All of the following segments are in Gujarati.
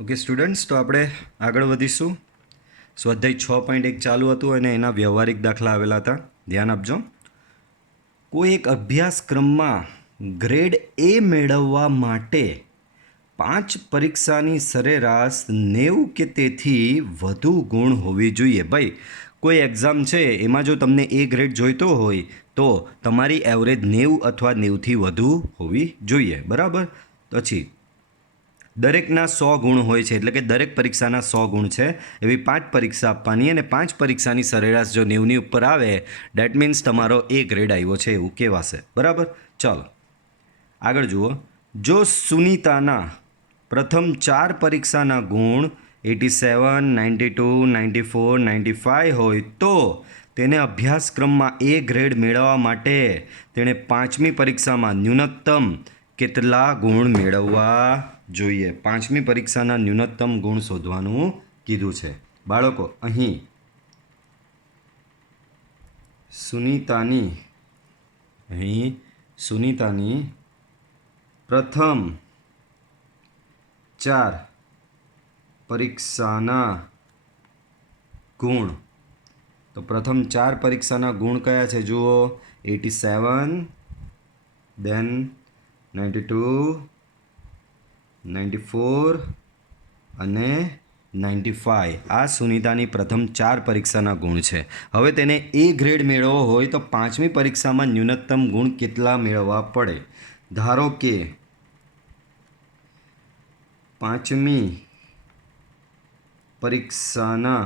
ઓકે સ્ટુડન્ટ્સ, તો આપણે આગળ વધીશું. સ્વાધ્યાય 6.1 ચાલુ હતું અને એના વ્યવહારિક દાખલા આવેલા હતા. ધ્યાન આપજો. કોઈ એક અભ્યાસક્રમમાં ગ્રેડ એ મેળવવા માટે 5 પરીક્ષાની સરેરાશ 90 કે તેથી વધુ ગુણ હોવી જોઈએ. ભાઈ, કોઈ એક્ઝામ છે એમાં જો તમને એ ગ્રેડ જોઈતો હોય તો તમારી એવરેજ 90 અથવા 90થી વધુ હોવી જોઈએ. બરાબર. પછી દરેકના 100 ગુણ હોય છે, એટલે કે દરેક પરીક્ષાના 100 ગુણ છે. એવી 5 પરીક્ષા આપવાની અને 5 પરીક્ષાની સરેરાશ જો 90ની ઉપર આવે, ડેટ મીન્સ તમારો એ ગ્રેડ આવ્યો છે એવું કહેવાશે. બરાબર. ચાલો આગળ જુઓ. જો સુનીતાના પ્રથમ 4 પરીક્ષાના ગુણ 87, 92, 94, 95 હોય તો તેને અભ્યાસક્રમમાં એ ગ્રેડ મેળવવા માટે તેણે 5મી પરીક્ષામાં ન્યૂનતમ કેટલા ગુણ મેળવવા જોઈએ? 5મી પરીક્ષાના ન્યૂનતમ ગુણ શોધવાનું કીધું છે. બાળકો, અહીં સુનીતાની પ્રથમ 4 પરીક્ષાના ગુણ, તો પ્રથમ 4 પરીક્ષાના ગુણ કયા છે? જુઓ, 87, then 92, 94 અને 95. આ સુનીતાની પ્રથમ 4 પરીક્ષાના ગુણ છે. હવે તેને એ ગ્રેડ મેળવવો હોય તો 5મી પરીક્ષામાં ન્યૂનતમ ગુણ કેટલા મેળવવા પડે? ધારો કે 5મી પરીક્ષાના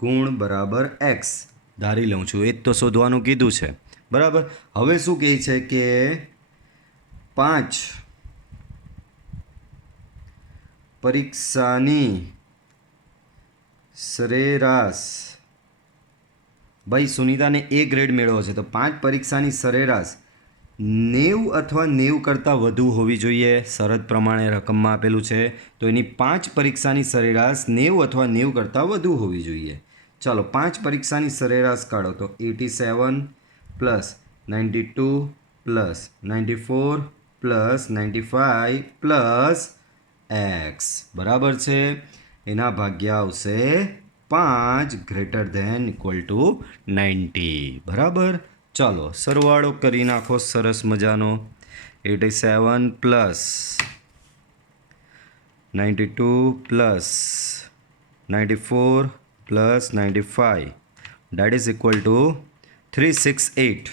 ગુણ બરાબર x ધારી લઉં છું. એ જ તો શોધવાનું કીધું છે. બરાબર. હવે શું કહે છે કે 5 પરીક્ષાની સરેરાશ, ભાઈ સુનીતાને એ ગ્રેડ મેળવવો છે તો 5 પરીક્ષાની સરેરાશ 90 અથવા 90 કરતાં વધુ હોવી જોઈએ. શરત પ્રમાણે રકમમાં આપેલું છે તો એની 5 પરીક્ષાની સરેરાશ 90 અથવા 90 કરતાં વધુ હોવી જોઈએ. ચાલો 5 પરીક્ષાની સરેરાશ કાઢો તો 87 plus 92 plus 94 plus 95 plus x બરાબર છે. એના ભાગ્યા આવશે 5 ગ્રેટર ધેન ઇક્વલ ટુ 90. બરાબર. ચાલો સરવાળો કરી નાખો સરસ મજાનો. 87 plus 92 plus 94 plus 95 that is equal to 368.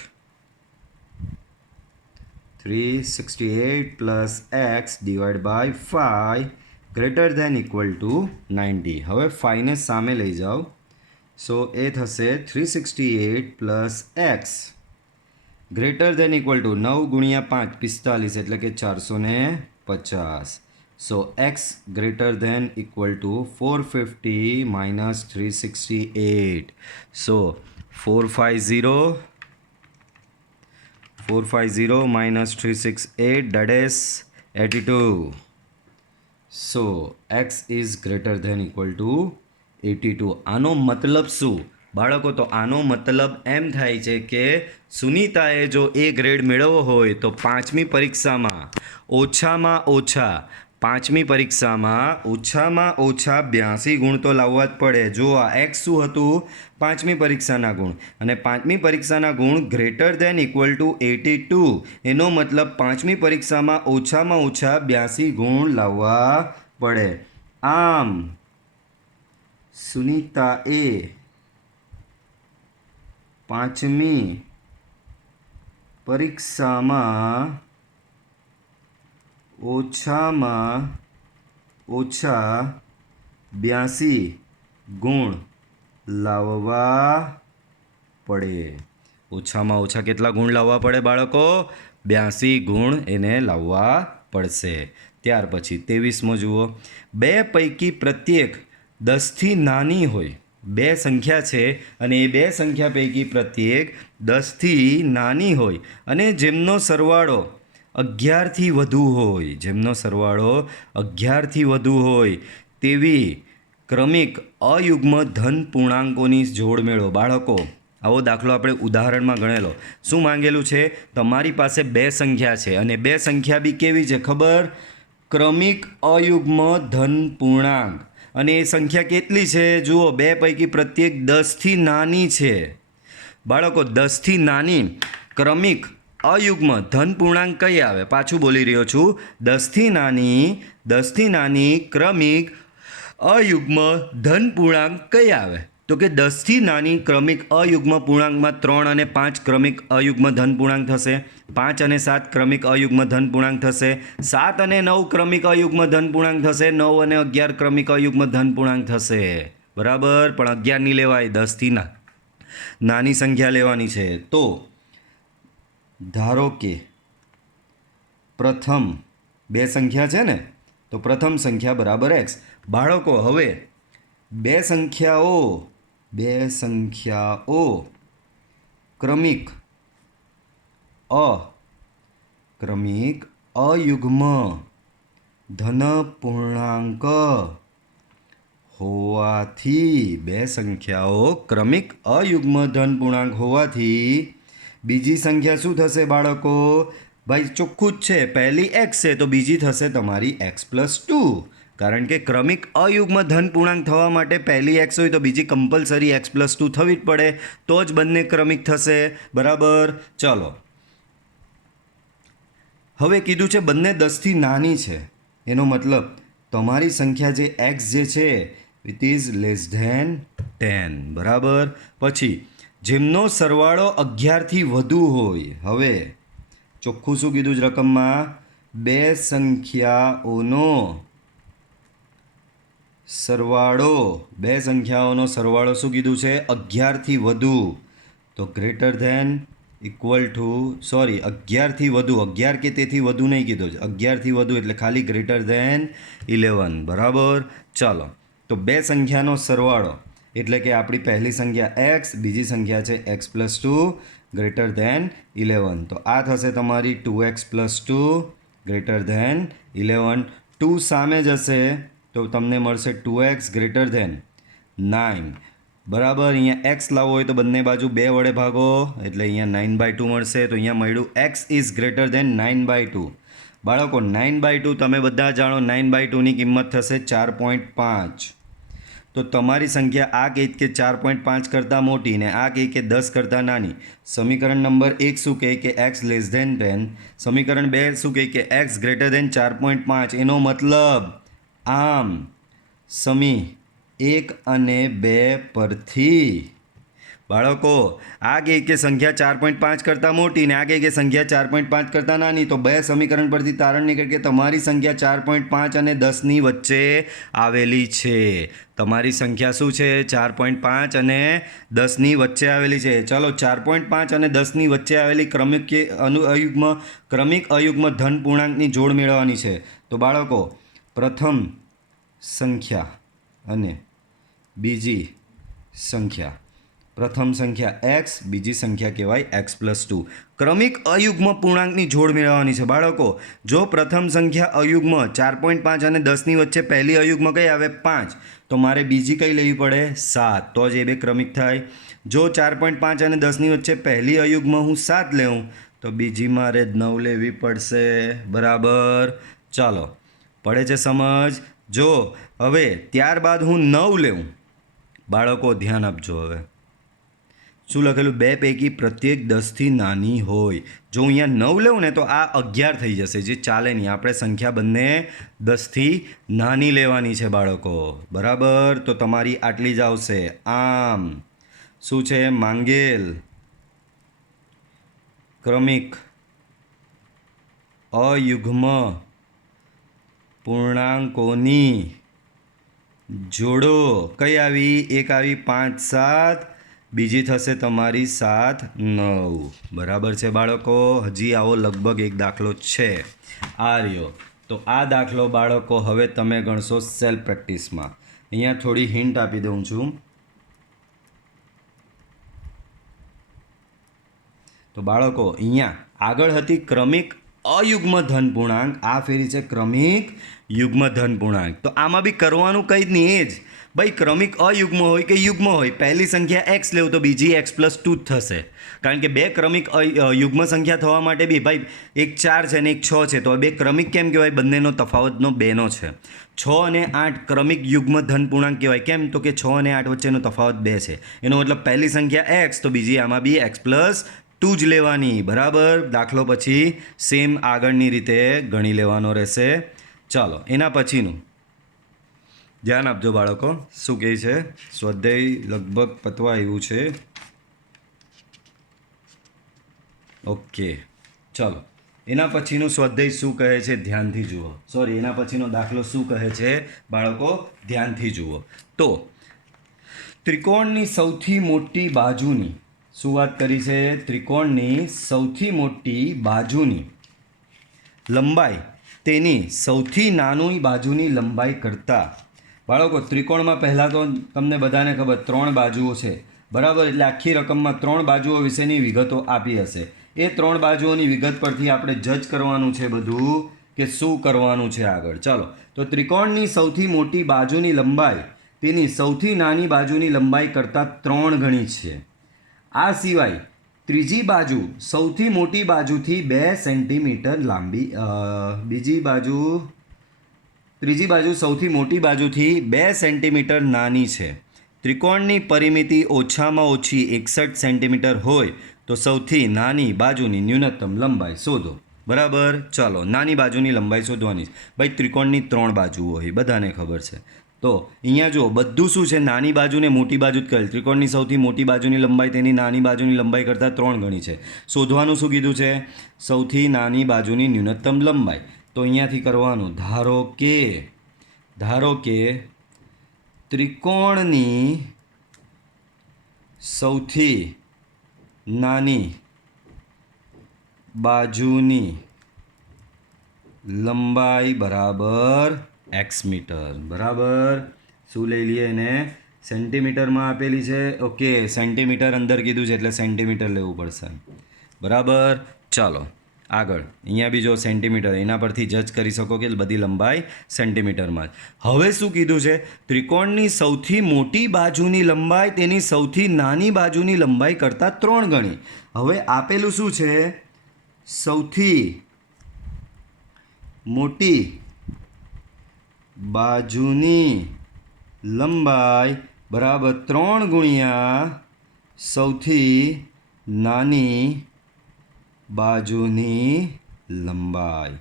368 plus x divided by 5 greater than equal to 90. હવે 5 ને સામે લઈ જાઓ. સો એ થશે 368 plus x greater than equal to 9 ગુણ્યા 5 45 એટલે કે 450. સો x greater than equal to 450 minus 368. So 450 minus 368, that is 82. So x is greater than equal to 82. આનો મતલબ શું બાળકો? તો આનો મતલબ એમ થાય છે કે સુનીતાએ જો એ ગ્રેડ મેળવવો હોય તો 5મી પરીક્ષામાં ઓછામાં ઓછા 82 ગુણ તો લાવવા જ પડે. જો આ એક્સ શું હતું? 5મી પરીક્ષાના ગુણ, અને 5મી પરીક્ષાના ગુણ ગ્રેટર દેન ઇક્વલ ટુ 82. એનો મતલબ 5મી પરીક્ષામાં ઓછામાં ઓછા 82 ગુણ લાવવા પડે. આમ સુનીતાએ 5મી પરીક્ષામાં ઓછામાં ઓછા 82 ગુણ લાવવા પડે. ઓછામાં ઓછા કેટલા ગુણ લાવવા પડે બાળકો? 82 ગુણ એને લાવવા પડશે. ત્યાર પછી 23મો જુઓ. 2 પૈકી પ્રત્યેક 10થી નાની હોય. 2 સંખ્યા છે અને એ 2 સંખ્યા પૈકી પ્રત્યેક 10થી નાની હોય અને જેમનો સરવાળો 11થી વધુ હોય, તેવી ક્રમિક અયુગ્મ ધન પૂર્ણાંકોની જોડ મેળવો. બાળકો, આવો દાખલો આપણે ઉદાહરણમાં ગણેલો. શું માંગેલું છે? તમારી પાસે 2 સંખ્યા છે અને 2 સંખ્યા બી કેવી છે ખબર? ક્રમિક અયુગ્મ ધન પૂર્ણાંક અને એ સંખ્યા કેટલી છે જુઓ બે પૈકી પ્રત્યેક 10થી નાની છે બાળકો 10થી નાની ક્રમિક અયુગ્મ ધન પૂર્ણાંક કઈ આવે પાછું બોલી રહ્યો છું 10થી નાની ક્રમિક અયુગ્મ ધન પૂર્ણાંક કઈ આવે તો કે 10થી નાની ક્રમિક અયુગ્મ પૂર્ણાંકમાં 3 અને 5 ક્રમિક અયુગ્મ ધન પૂર્ણાંક થશે 5 અને 7 ક્રમિક અયુગ્મ ધન પૂર્ણાંક થશે 7 અને 9 ક્રમિક અયુગ્મ ધન પૂર્ણાંક થશે 9 અને 11 ક્રમિક અયુગ્મ ધન પૂર્ણાંક થશે બરાબર પણ 11 નહીં લેવાય 10થી નાની સંખ્યા લેવાની છે તો ધારો કે પ્રથમ બે સંખ્યા છે ને તો પ્રથમ સંખ્યા બરાબર x બાળકો હવે બે સંખ્યાઓ ક્રમિક અયુગ્મ ધન પૂર્ણાંક હોવાથી બે સંખ્યાઓ ક્રમિક અયુગ્મ ધન પૂર્ણાંક હોવાથી બીજી સંખ્યા શું થશે બાળકો ભાઈ ચોખ્ખું જ છે પહેલી x છે તો બીજી થશે તમારી x+2 કારણ કે ક્રમિક અયુગ્મ ધન પૂર્ણાંક થવા માટે પહેલી x હોય તો બીજી કમ્પલસરી x+2 થવી જ પડે તો જ બંને ક્રમિક થશે બરાબર ચલો હવે કીધું છે બંને 10થી નાની છે એનો મતલબ તમારી સંખ્યા જે x જે છે ઇટ ઇઝ લેસ ધેન 10 બરાબર પછી જેમનો સરવાળો 11થી વધુ હોય હવે ચોખ્ખું શું કીધું જ રકમમાં બે સંખ્યાઓનો સરવાળો શું કીધું છે 11થી વધુ તો ગ્રેટર ધેન ઇક્વલ ટુ 11થી વધુ 11 કે તેથી વધુ નહીં કીધું 11થી વધુ એટલે ખાલી ગ્રેટર ધેન 11 બરાબર ચાલો તો બે સંખ્યાનો સરવાળો એટલે કે આપણી પહેલી સંખ્યા x બીજી સંખ્યા છે x+2 ગ્રેટર ધેન 11 તો આ થશે તમારી 2x+2 ગ્રેટર ધેન 11 2 સામે જશે તો તમને મળશે 2x ગ્રેટર ધેન 9 બરાબર અહીંયા x લાવવો હોય તો બંને બાજુ 2 વડે ભાગો એટલે અહીંયા 9/2 મળશે તો અહીંયા મળ્યું x ઇઝ ગ્રેટર ધેન 9/2 બાળકો 9/2 તમે બધા જાણો 9/2 ની કિંમત થશે 4.5 તો તમારી સંખ્યા આ કહે કે 4.5 કરતાં મોટી ને આ કહે કે 10 કરતાં નાની સમીકરણ નંબર 1 શું કહે કે x લેસ ધેન 10 સમીકરણ 2 શું કહે કે x ગ્રેટર ધેન 4.5 એનો મતલબ આમ સમી 1 અને 2 પરથી બાળકો આ કહે કે સંખ્યા 4.5 કરતાં મોટી ને આ કહે કે સંખ્યા 4.5 કરતાં નાની તો બે સમીકરણ પરથી તારણ નીકળે કે તમારી સંખ્યા 4.5 અને 10ની વચ્ચે આવેલી છે તમારી સંખ્યા શું છે 4.5 અને 10ની વચ્ચે આવેલી છે ચલો 4.5 અને 10ની વચ્ચે આવેલી ક્રમિક અયુગ્મ ધન પૂર્ણાંકની જોડ મેળવવાની છે તો બાળકો પ્રથમ સંખ્યા અને બીજી સંખ્યા પ્રથમ સંખ્યા x બીજી સંખ્યા કહેવાય x+2 ક્રમિક અયુગ્મ પૂર્ણાંકની જોડ મેળવવાની છે બાળકો જો પ્રથમ સંખ્યા અયુગ્મ 4.5 અને 10ની વચ્ચે પહેલી અયુગ્મ કઈ આવે 5 તો મારે બીજી કઈ લેવી પડે 7 તો જ એ બે ક્રમિક થાય જો 4.5 અને 10ની વચ્ચે પહેલી અયુગ્મ હું 7 લેવું તો બીજી મારે 9 લેવી પડશે બરાબર ચાલો પડે છે સમજ જો હવે ત્યારબાદ હું 9 લેવું બાળકો ધ્યાન આપજો હવે શું લખેલું બે પૈકી પ્રત્યેક 10થી નાની હોય જો અહીંયા 9 લેવું ને તો આ 11 થઈ જશે જે ચાલે નહીં આપણે સંખ્યા બંને 10થી નાની લેવાની છે બાળકો બરાબર તો તમારી આટલી જ આવશે આમ શું છે માંગેલ ક્રમિક અયુગ્મ પૂર્ણાંકોની જોડો કઈ આવી એક આવી 5 7 બીજી થશે તમારી 7 9 બરાબર છે બાળકો હજી આવો લગભગ એક દાખલો છે આ રહ્યો તો આ દાખલો બાળકો હવે તમે ગણશો સેલ્ફ પ્રેક્ટિસમાં અહીંયા થોડી હિન્ટ આપી દઉં છું તો બાળકો અહીંયા આગળ હતી ક્રમિક અયુગ્મ ધન પૂર્ણાંક, આ ફેરી છે ક્રમિક યુગ્મ ધન પૂર્ણાંક. તો આમાં બી કરવાનું કંઈ જ નહીં, એ જ ભાઈ ક્રમિક અયુગ્મ હોય કે યુગ્મ હોય, પહેલી સંખ્યા એક્સ લેવું તો બીજી એક્સ પ્લસ 2 જ થશે. કારણ કે બે ક્રમિક યુગ્મ સંખ્યા થવા માટે બી ભાઈ એક 4 છે ને એક 6 છે, તો બે ક્રમિક કેમ કહેવાય? બંનેનો તફાવતનો 2નો છે. 6 અને 8 ક્રમિક યુગ્મ ધન પૂર્ણાંક કહેવાય. કેમ? તો કે 6 અને 8 વચ્ચેનો તફાવત 2 છે. એનો મતલબ પહેલી સંખ્યા એક્સ તો બીજી આમાં બી એક્સ પ્લસ 2 જ લેવાની. બરાબર? દાખલો પછી સેમ આગળની રીતે ગણી લેવાનો રહેશે. ચાલો એના પછીનું ધ્યાન આપજો બાળકો, શું કહે છે? સ્વાધ્યાય લગભગ પતવા આવ્યું છે. ઓકે ચાલો એના પછીનું સ્વાધ્યાય શું કહે છે ધ્યાનથી જુઓ. સોરી, એના પછીનો દાખલો શું કહે છે બાળકો? ધ્યાનથી જુઓ. તો ત્રિકોણની સૌથી મોટી બાજુની શું વાત કરી છે? ત્રિકોણની સૌથી મોટી બાજુની લંબાઈ તેની સૌથી નાની બાજુની લંબાઈ કરતાં, બાળકો ત્રિકોણમાં પહેલાં તો તમને બધાને ખબર 3 બાજુઓ છે. બરાબર? એટલે આખી રકમમાં 3 બાજુઓ વિશેની વિગતો આપી હશે. એ 3 બાજુઓની વિગત પરથી આપણે જજ કરવાનું છે બધું કે શું કરવાનું છે આગળ. ચાલો, તો ત્રિકોણની સૌથી મોટી બાજુની લંબાઈ તેની સૌથી નાની બાજુની લંબાઈ કરતાં 3 ગણી છે. આ સિવાય ત્રીજી બાજુ સૌથી મોટી બાજુથી 2 સેન્ટીમીટર લાંબી, ત્રીજી બાજુ સૌથી મોટી બાજુથી 2 સેન્ટીમીટર નાની છે. ત્રિકોણની પરિમિતિ ઓછામાં ઓછી 61 સેન્ટીમીટર હોય તો સૌથી નાની બાજુની ન્યૂનતમ લંબાઈ શોધો. બરાબર? ચાલો, નાની બાજુની લંબાઈ શોધવાની. ભાઈ ત્રિકોણની 3 બાજુઓ હોય, બધાને ખબર છે. તો અહીંયા જુઓ, બધું શું છે? નાની બાજુ ને મોટી બાજુ જ કહેલ. ત્રિકોણની સૌથી મોટી બાજુની લંબાઈ તેની નાની બાજુની લંબાઈ કરતાં 3 ગણી છે. શોધવાનું શું કીધું છે? સૌથી નાની બાજુની ન્યૂનતમ લંબાઈ. તો અહીંયાથી કરવાનું, ધારો કે ત્રિકોણની સૌથી નાની બાજુની લંબાઈ બરાબર એક્સ મીટર. બરાબર? શું લઈ લઈએ એને? સેન્ટીમીટરમાં આપેલી છે. ઓકે, સેન્ટીમીટર અંદર કીધું છે એટલે સેન્ટીમીટર લેવું પડશે. બરાબર? ચાલો આગળ. અહીંયા બી જો સેન્ટીમીટર, એના પરથી જજ કરી શકો કે બધી લંબાઈ સેન્ટીમીટરમાં જ. હવે શું કીધું છે? ત્રિકોણની સૌથી મોટી બાજુની લંબાઈ તેની સૌથી નાની બાજુની લંબાઈ કરતાં 3 ગણી. હવે આપેલું શું છે? સૌથી મોટી બાજુની લંબાઈ બરાબર 3 ગુણ્યા સૌથી નાની બાજુની લંબાઈ.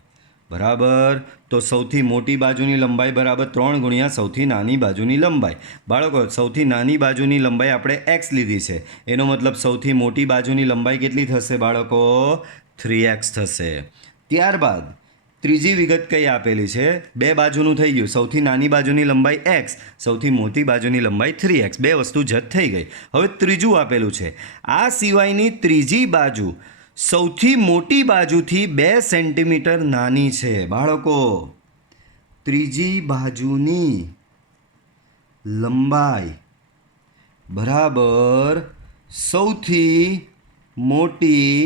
બરાબર? તો સૌથી મોટી બાજુની લંબાઈ બરાબર 3 ગુણ્યા સૌથી નાની બાજુની લંબાઈ. બાળકો સૌથી નાની બાજુની લંબાઈ આપણે એક્સ લીધી છે, એનો મતલબ સૌથી મોટી બાજુની લંબાઈ કેટલી થશે બાળકો? 3x થશે. ત્યારબાદ ત્રીજી વિગત કઈ આપેલી છે? 2 બાજુનું થઈ ગયું. સૌથી નાની બાજુની લંબાઈ x, સૌથી મોટી બાજુની લંબાઈ 3x. 2 વસ્તુ જત થઈ ગઈ. હવે ત્રીજું આપેલું છે, આ સિવાયની ત્રીજી બાજુ સૌથી મોટી બાજુથી 2 સેન્ટીમીટર નાની છે. બાળકો ત્રીજી બાજુની લંબાઈ બરાબર સૌથી મોટી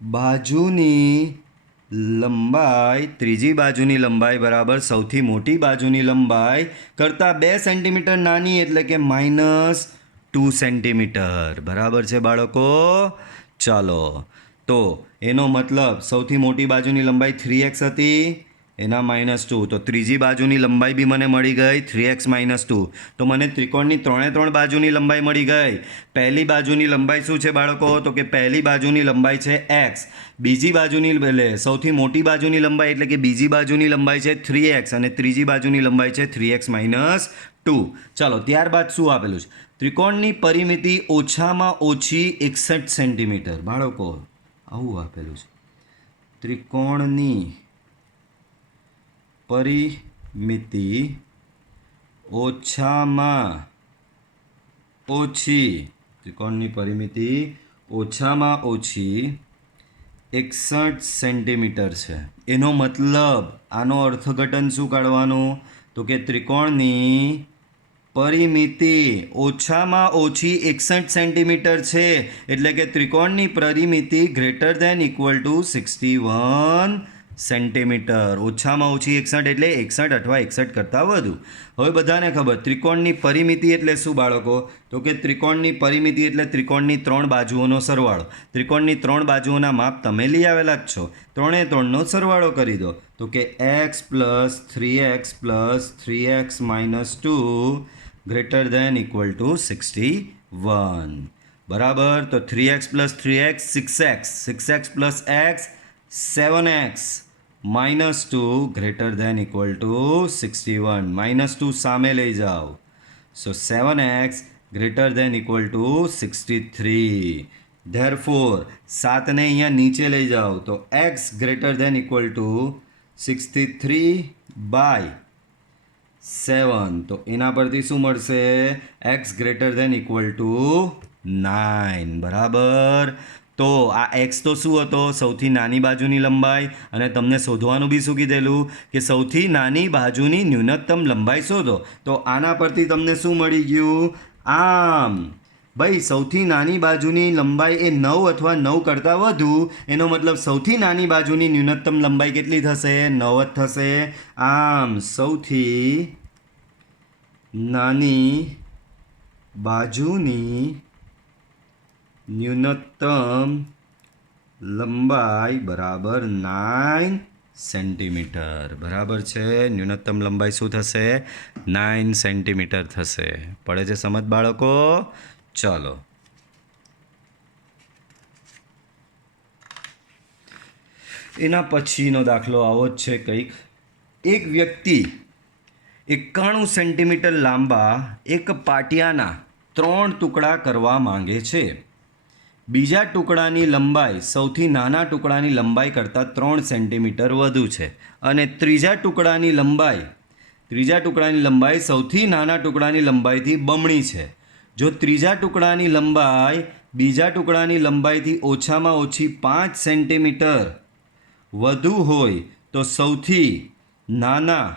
બાજુની લંબાઈ, ત્રીજી બાજુની લંબાઈ બરાબર સૌથી મોટી બાજુની લંબાઈ કરતાં 2 સેન્ટીમીટર નાની, એટલે કે -2 સેન્ટીમીટર. બરાબર છે બાળકો? ચાલો, તો એનો મતલબ સૌથી મોટી બાજુની લંબાઈ 3x હતી, એના -2. તો ત્રીજી બાજુની લંબાઈ બી મને મળી ગઈ 3x -2. તો મને ત્રિકોણની 3 બાજુની લંબાઈ મળી ગઈ. પહેલી બાજુની લંબાઈ શું છે બાળકો? તો કે પહેલી બાજુની લંબાઈ છે x. બીજી બાજુની એટલે સૌથી મોટી બાજુની લંબાઈ એટલે કે બીજી બાજુની લંબાઈ છે 3x અને ત્રીજી બાજુની લંબાઈ છે 3x -2. ચાલો, ત્યારબાદ શું આપેલું છે? ત્રિકોણની પરિમિતિ ઓછામાં ઓછી 61 સેન્ટીમીટર. બાળકો આવું આપેલું છે. ત્રિકોણની પરિમિતિ ઓછામાં ઓછી 61 સેન્ટીમીટર છે. એનો મતલબ આનો અર્થઘટન શું કાઢવાનું? તો કે ત્રિકોણની પરિમિતિ ઓછામાં ઓછી 61 સેન્ટીમીટર છે, એટલે કે ત્રિકોણની પરિમિતિ greater than equal to 61 centimetre. ઓછામાં ઓછી 61 એટલે 61 અથવા 61 કરતાં વધુ. હવે બધાને ખબર ત્રિકોણની પરિમિતિ એટલે શું બાળકો? તો કે ત્રિકોણની પરિમિતિ એટલે ત્રિકોણની 3 બાજુઓનો સરવાળો. ત્રિકોણની 3 બાજુઓના માપ તમે લઈ આવેલા જ છો. 3 એ 3નો સરવાળો કરી દો. તો કે x + 3x + 3x - 2 greater than equal to 61. બરાબર. તો 3x + 3x 6x, 6x + x 7x -2 greater than equal to 61. -2 સામે લઈ જાઓ. So 7x greater than equal to 63. Therefore 7ને અહીંયા નીચે લઈ જાઓ તો x greater than equal to 63/7. તો એના પરથી શું મળશે? x greater than equal to 9. બરાબર. તો આ x તો શું હતો? સૌથી નાની બાજુની લંબાઈ. અને તમને શોધવાનું બી શું કીધેલું? કે સૌથી નાની બાજુની ન્યૂનતમ લંબાઈ શોધો. તો આના પરથી તમને શું મળી ગયું? આમ ભાઈ સૌથી નાની બાજુની લંબાઈ એ 9 અથવા 9 કરતાં વધુ. એનો મતલબ સૌથી નાની બાજુની ન્યૂનતમ લંબાઈ કેટલી થશે? 9 જ થશે. આમ સૌથી નાની બાજુની ન્યૂનતમ લંબાઈ બરાબર 9 સેન્ટીમીટર. બરાબર છે. ન્યૂનતમ લંબાઈ શું થશે? 9 સેન્ટીમીટર થશે. પડે છે સમજ બાળકો? ચલો એના પછીનો દાખલો આવો જ છે કંઈક. એક વ્યક્તિ 91 સેન્ટીમીટર લાંબા એક પાટિયાના 3 ટુકડા કરવા માંગે છે. બીજા ટુકડાની લંબાઈ સૌથી નાના ટુકડાની લંબાઈ કરતાં 3 સેન્ટીમીટર વધુ છે. અને ત્રીજા ટુકડાની લંબાઈ સૌથી નાના ટુકડાની લંબાઈથી બમણી છે. જો ત્રીજા ટુકડાની લંબાઈ બીજા ટુકડાની લંબાઈથી ઓછામાં ઓછી 5 સેન્ટીમીટર વધુ હોય તો સૌથી નાના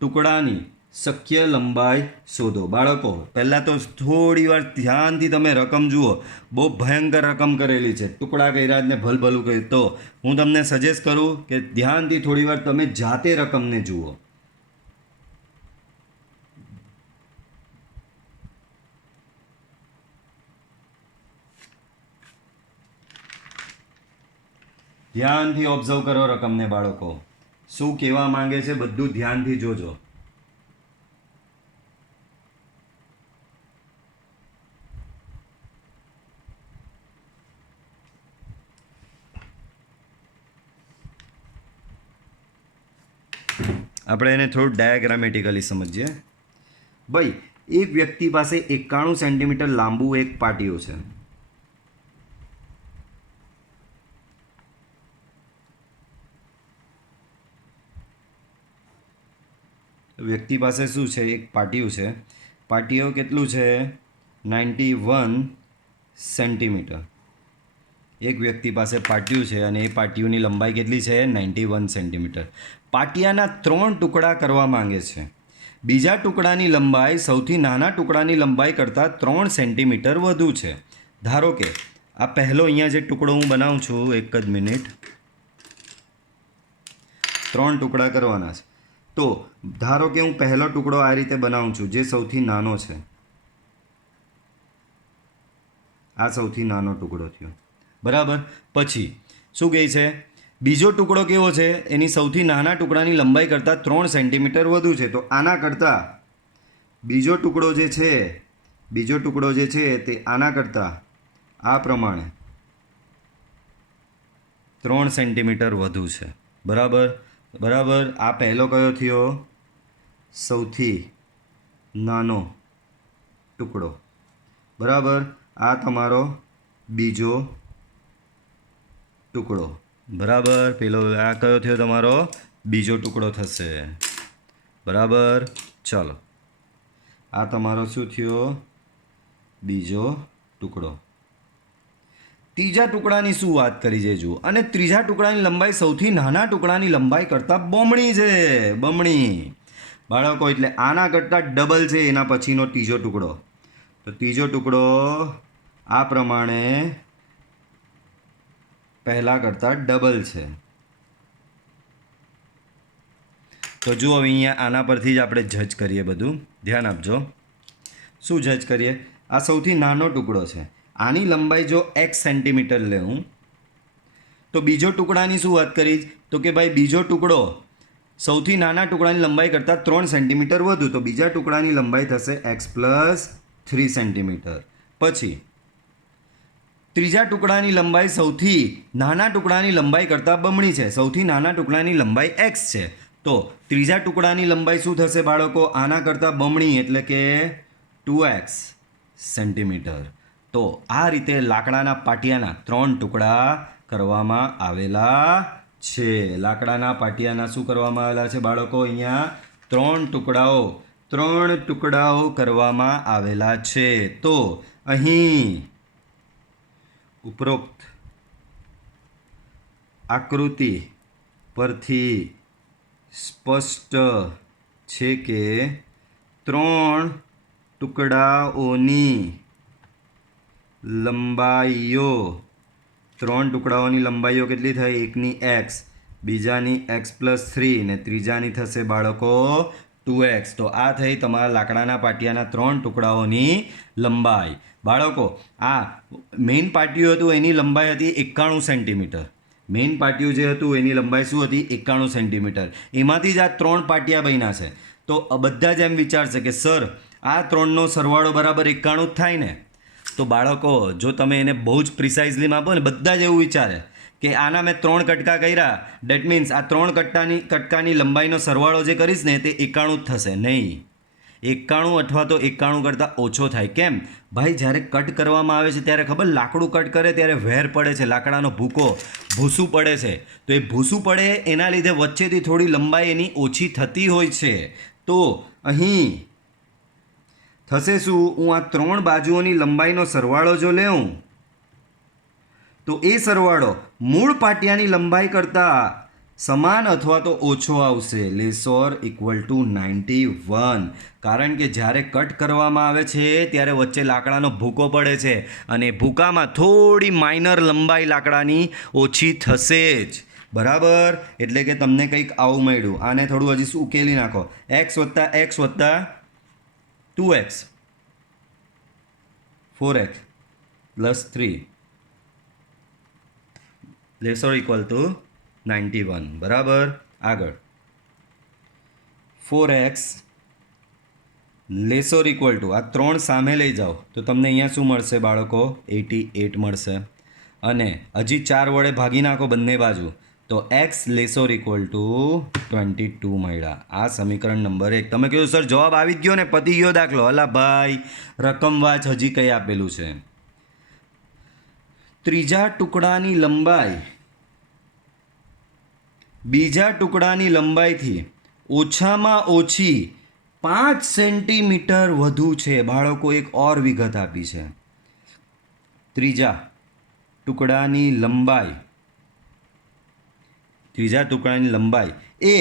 ટુકડાની શક્ય લંબાઈ શોધો. બાળકો પહેલાં તો થોડી વાર ધ્યાનથી તમે રકમ જુઓ. બહુ ભયંકર રકમ કરેલી છે. ટુકડા કર્યા ને ભલભલું કર્યું. તો હું તમને સજેસ્ટ કરું કે ધ્યાનથી થોડી વાર તમે જાતે રકમને જુઓ. ધ્યાનથી ઓબ્ઝર્વ કરો રકમને બાળકો. શું કહેવા માંગે છે બધું ધ્યાનથી જોજો. આપણે એને થોડું ડાયાગ્રામેટિકલી સમજીએ. ભાઈ એક વ્યક્તિ પાસે 91 સેન્ટીમીટર લાંબુ એક પાટિયું છે. વ્યક્તિ પાસે શું છે? એક પાટિયું છે. પાટિયું કેટલું છે? 91 સેન્ટીમીટર. એક વ્યક્તિ પાસે પાટિયું છે અને એ પાટિયુંની લંબાઈ કેટલી છે? 91 સેન્ટીમીટર. પાટિયાના 3 ટુકડા કરવા માંગે છે. બીજા ટુકડાની લંબાઈ સૌથી નાના ટુકડાની લંબાઈ કરતાં 3 સેન્ટીમીટર વધુ છે. ધારો કે આ પહેલો અહીંયા જે ટુકડો હું બનાવું છું, એક જ મિનિટ, 3 ટુકડા કરવાના છે. તો ધારો કે હું પહેલો ટુકડો આ રીતે બનાવું છું જે સૌથી નાનો છે. આ સૌથી નાનો ટુકડો થયો. બરાબર. પછી શું કહે છે? બીજો ટુકડો કેવો છે? એની સૌથી નાના ટુકડાની લંબાઈ કરતાં 3 સેન્ટીમીટર વધુ છે. તો આના કરતાં બીજો ટુકડો જે છે તે આના કરતાં આ પ્રમાણે 3 સેન્ટીમીટર વધુ છે. બરાબર. આ પહેલો કયો થયો? સૌથી નાનો ટુકડો. બરાબર. આ તમારો બીજો ટુકડો. બરાબર. પેલો આ કયો થયો? તમારો બીજો ટુકડો થશે. બરાબર. ચલો આ તમારો શું થયો? બીજો ટુકડો. ત્રીજા ટુકડાની શું વાત કરી છે જુઓ. અને ત્રીજા ટુકડાની લંબાઈ સૌથી નાના ટુકડાની લંબાઈ કરતાં બમણી છે. બમણી. બાળકો એટલે આના કરતાં ડબલ છે એના પછીનો ત્રીજો ટુકડો. તો ત્રીજો ટુકડો આ પ્રમાણે પહેલા કરતાં ડબલ છે. તો જુઓ અહીંયા આના પરથી જ આપણે જજ કરીએ, બધું ધ્યાન આપજો. શું જજ કરીએ? આ સૌથી નાનો ટુકડો છે, આની લંબાઈ જો x સેન્ટીમીટર લેવું તો બીજો ટુકડાની શું વાત કરીશ? તો કે ભાઈ બીજો ટુકડો સૌથી નાના ટુકડાની લંબાઈ કરતાં 3 સેન્ટીમીટર વધુ, તો બીજા ટુકડાની લંબાઈ થશે x + 3 સેન્ટીમીટર. પછી ત્રીજા ટુકડાની લંબાઈ સૌથી નાના ટુકડાની લંબાઈ કરતાં બમણી છે, સૌથી નાના ટુકડાની લંબાઈ x છે, તો ત્રીજા ટુકડાની લંબાઈ શું થશે બાળકો? આના કરતાં બમણી એટલે કે 2x સેન્ટીમીટર. તો આ રીતે લાકડાના પાટિયાના 3 ટુકડા કરવામાં આવેલા છે. લાકડાના પાટિયાના શું કરવામાં આવેલા છે બાળકો? અહીંયા 3 ટુકડાઓ કરવામાં આવેલા છે. તો અહીં ઉપરોક્ત આકૃતિ પરથી સ્પષ્ટ છે કે 3 ટુકડાઓની લંબાઈઓ કેટલી થઈ? એકની x, બીજાની x + 3 ને ત્રીજાની થશે બાળકો 2x. તો આ થઈ તમારા લાકડાના પાટિયાના 3 ટુકડાઓની લંબાઈ. બાળકો આ મેઇન પાટિયું હતું એની લંબાઈ હતી 91 સેન્ટીમીટર. મેઇન પાટિયું જે હતું એની લંબાઈ શું હતી? 91 સેન્ટીમીટર. એમાંથી જ આ 3 પાટિયા બન્યા છે. તો બધા જ એમ વિચારશે કે સર આ 3નો સરવાળો બરાબર 91 જ થાય ને? તો બાળકો જો તમે એને બહુ જ પ્રિસાઇઝલી માપો ને, બધા જ એવું વિચારે કે આના મેં 3 કટકા કર્યા, ડેટ મીન્સ આ 3 કટકાની લંબાઈનો સરવાળો જે કરીશ ને તે 91 જ થશે. નહીં, 91 અથવા તો 91 કરતાં ઓછો થાય. કેમ ભાઈ? જ્યારે કટ કરવામાં આવે છે ત્યારે ખબર, લાકડું કટ કરે ત્યારે વેર પડે છે, લાકડાનો ભૂસું પડે છે. તો એ ભૂસું પડે એના લીધે વચ્ચેથી થોડી લંબાઈ એની ઓછી થતી હોય છે. તો અહીં થશે શું? હું આ 3 બાજુઓની લંબાઈનો સરવાળો જો લેઉં તો એ સરવાળો મૂળ પાટિયાની લંબાઈ કરતાં સમાન અથવા તો ઓછો આવશે, <= 91. કારણ કે જ્યારે કટ કરવામાં આવે છે ત્યારે વચ્ચે લાકડાનો ભૂકો પડે છે અને ભૂકામાં થોડી માઇનર લંબાઈ લાકડાની ઓછી થશે જ. બરાબર? એટલે કે તમને કંઈક આવું મળ્યું. આને થોડું હજી શું ઉકેલી નાખો. x + 2x 4x + 3 <= 91. બરાબર? આગળ 4x <= આ 3 સામે લઈ જાઓ તો તમને અહીંયા શું મળશે બાળકો? 88 મળશે. અને હજી 4 વડે ભાગી નાખો બંને બાજુ તો x <= 22 મળ્યા. આ સમીકરણ નંબર 1. તમે કીધું સર જવાબ આવી જ ગયો ને, પતી ગયો દાખલો. અલા ભાઈ, રકમ વાંચ, હજી કંઈ આપેલું છે. ત્રીજા ટુકડાની લંબાઈ બીજા ટુકડાની લંબાઈથી ઓછામાં ઓછી 5 સેન્ટીમીટર વધુ છે. બાળકો એક ઓર વિગત આપી છે. ત્રીજા ટુકડાની લંબાઈ એ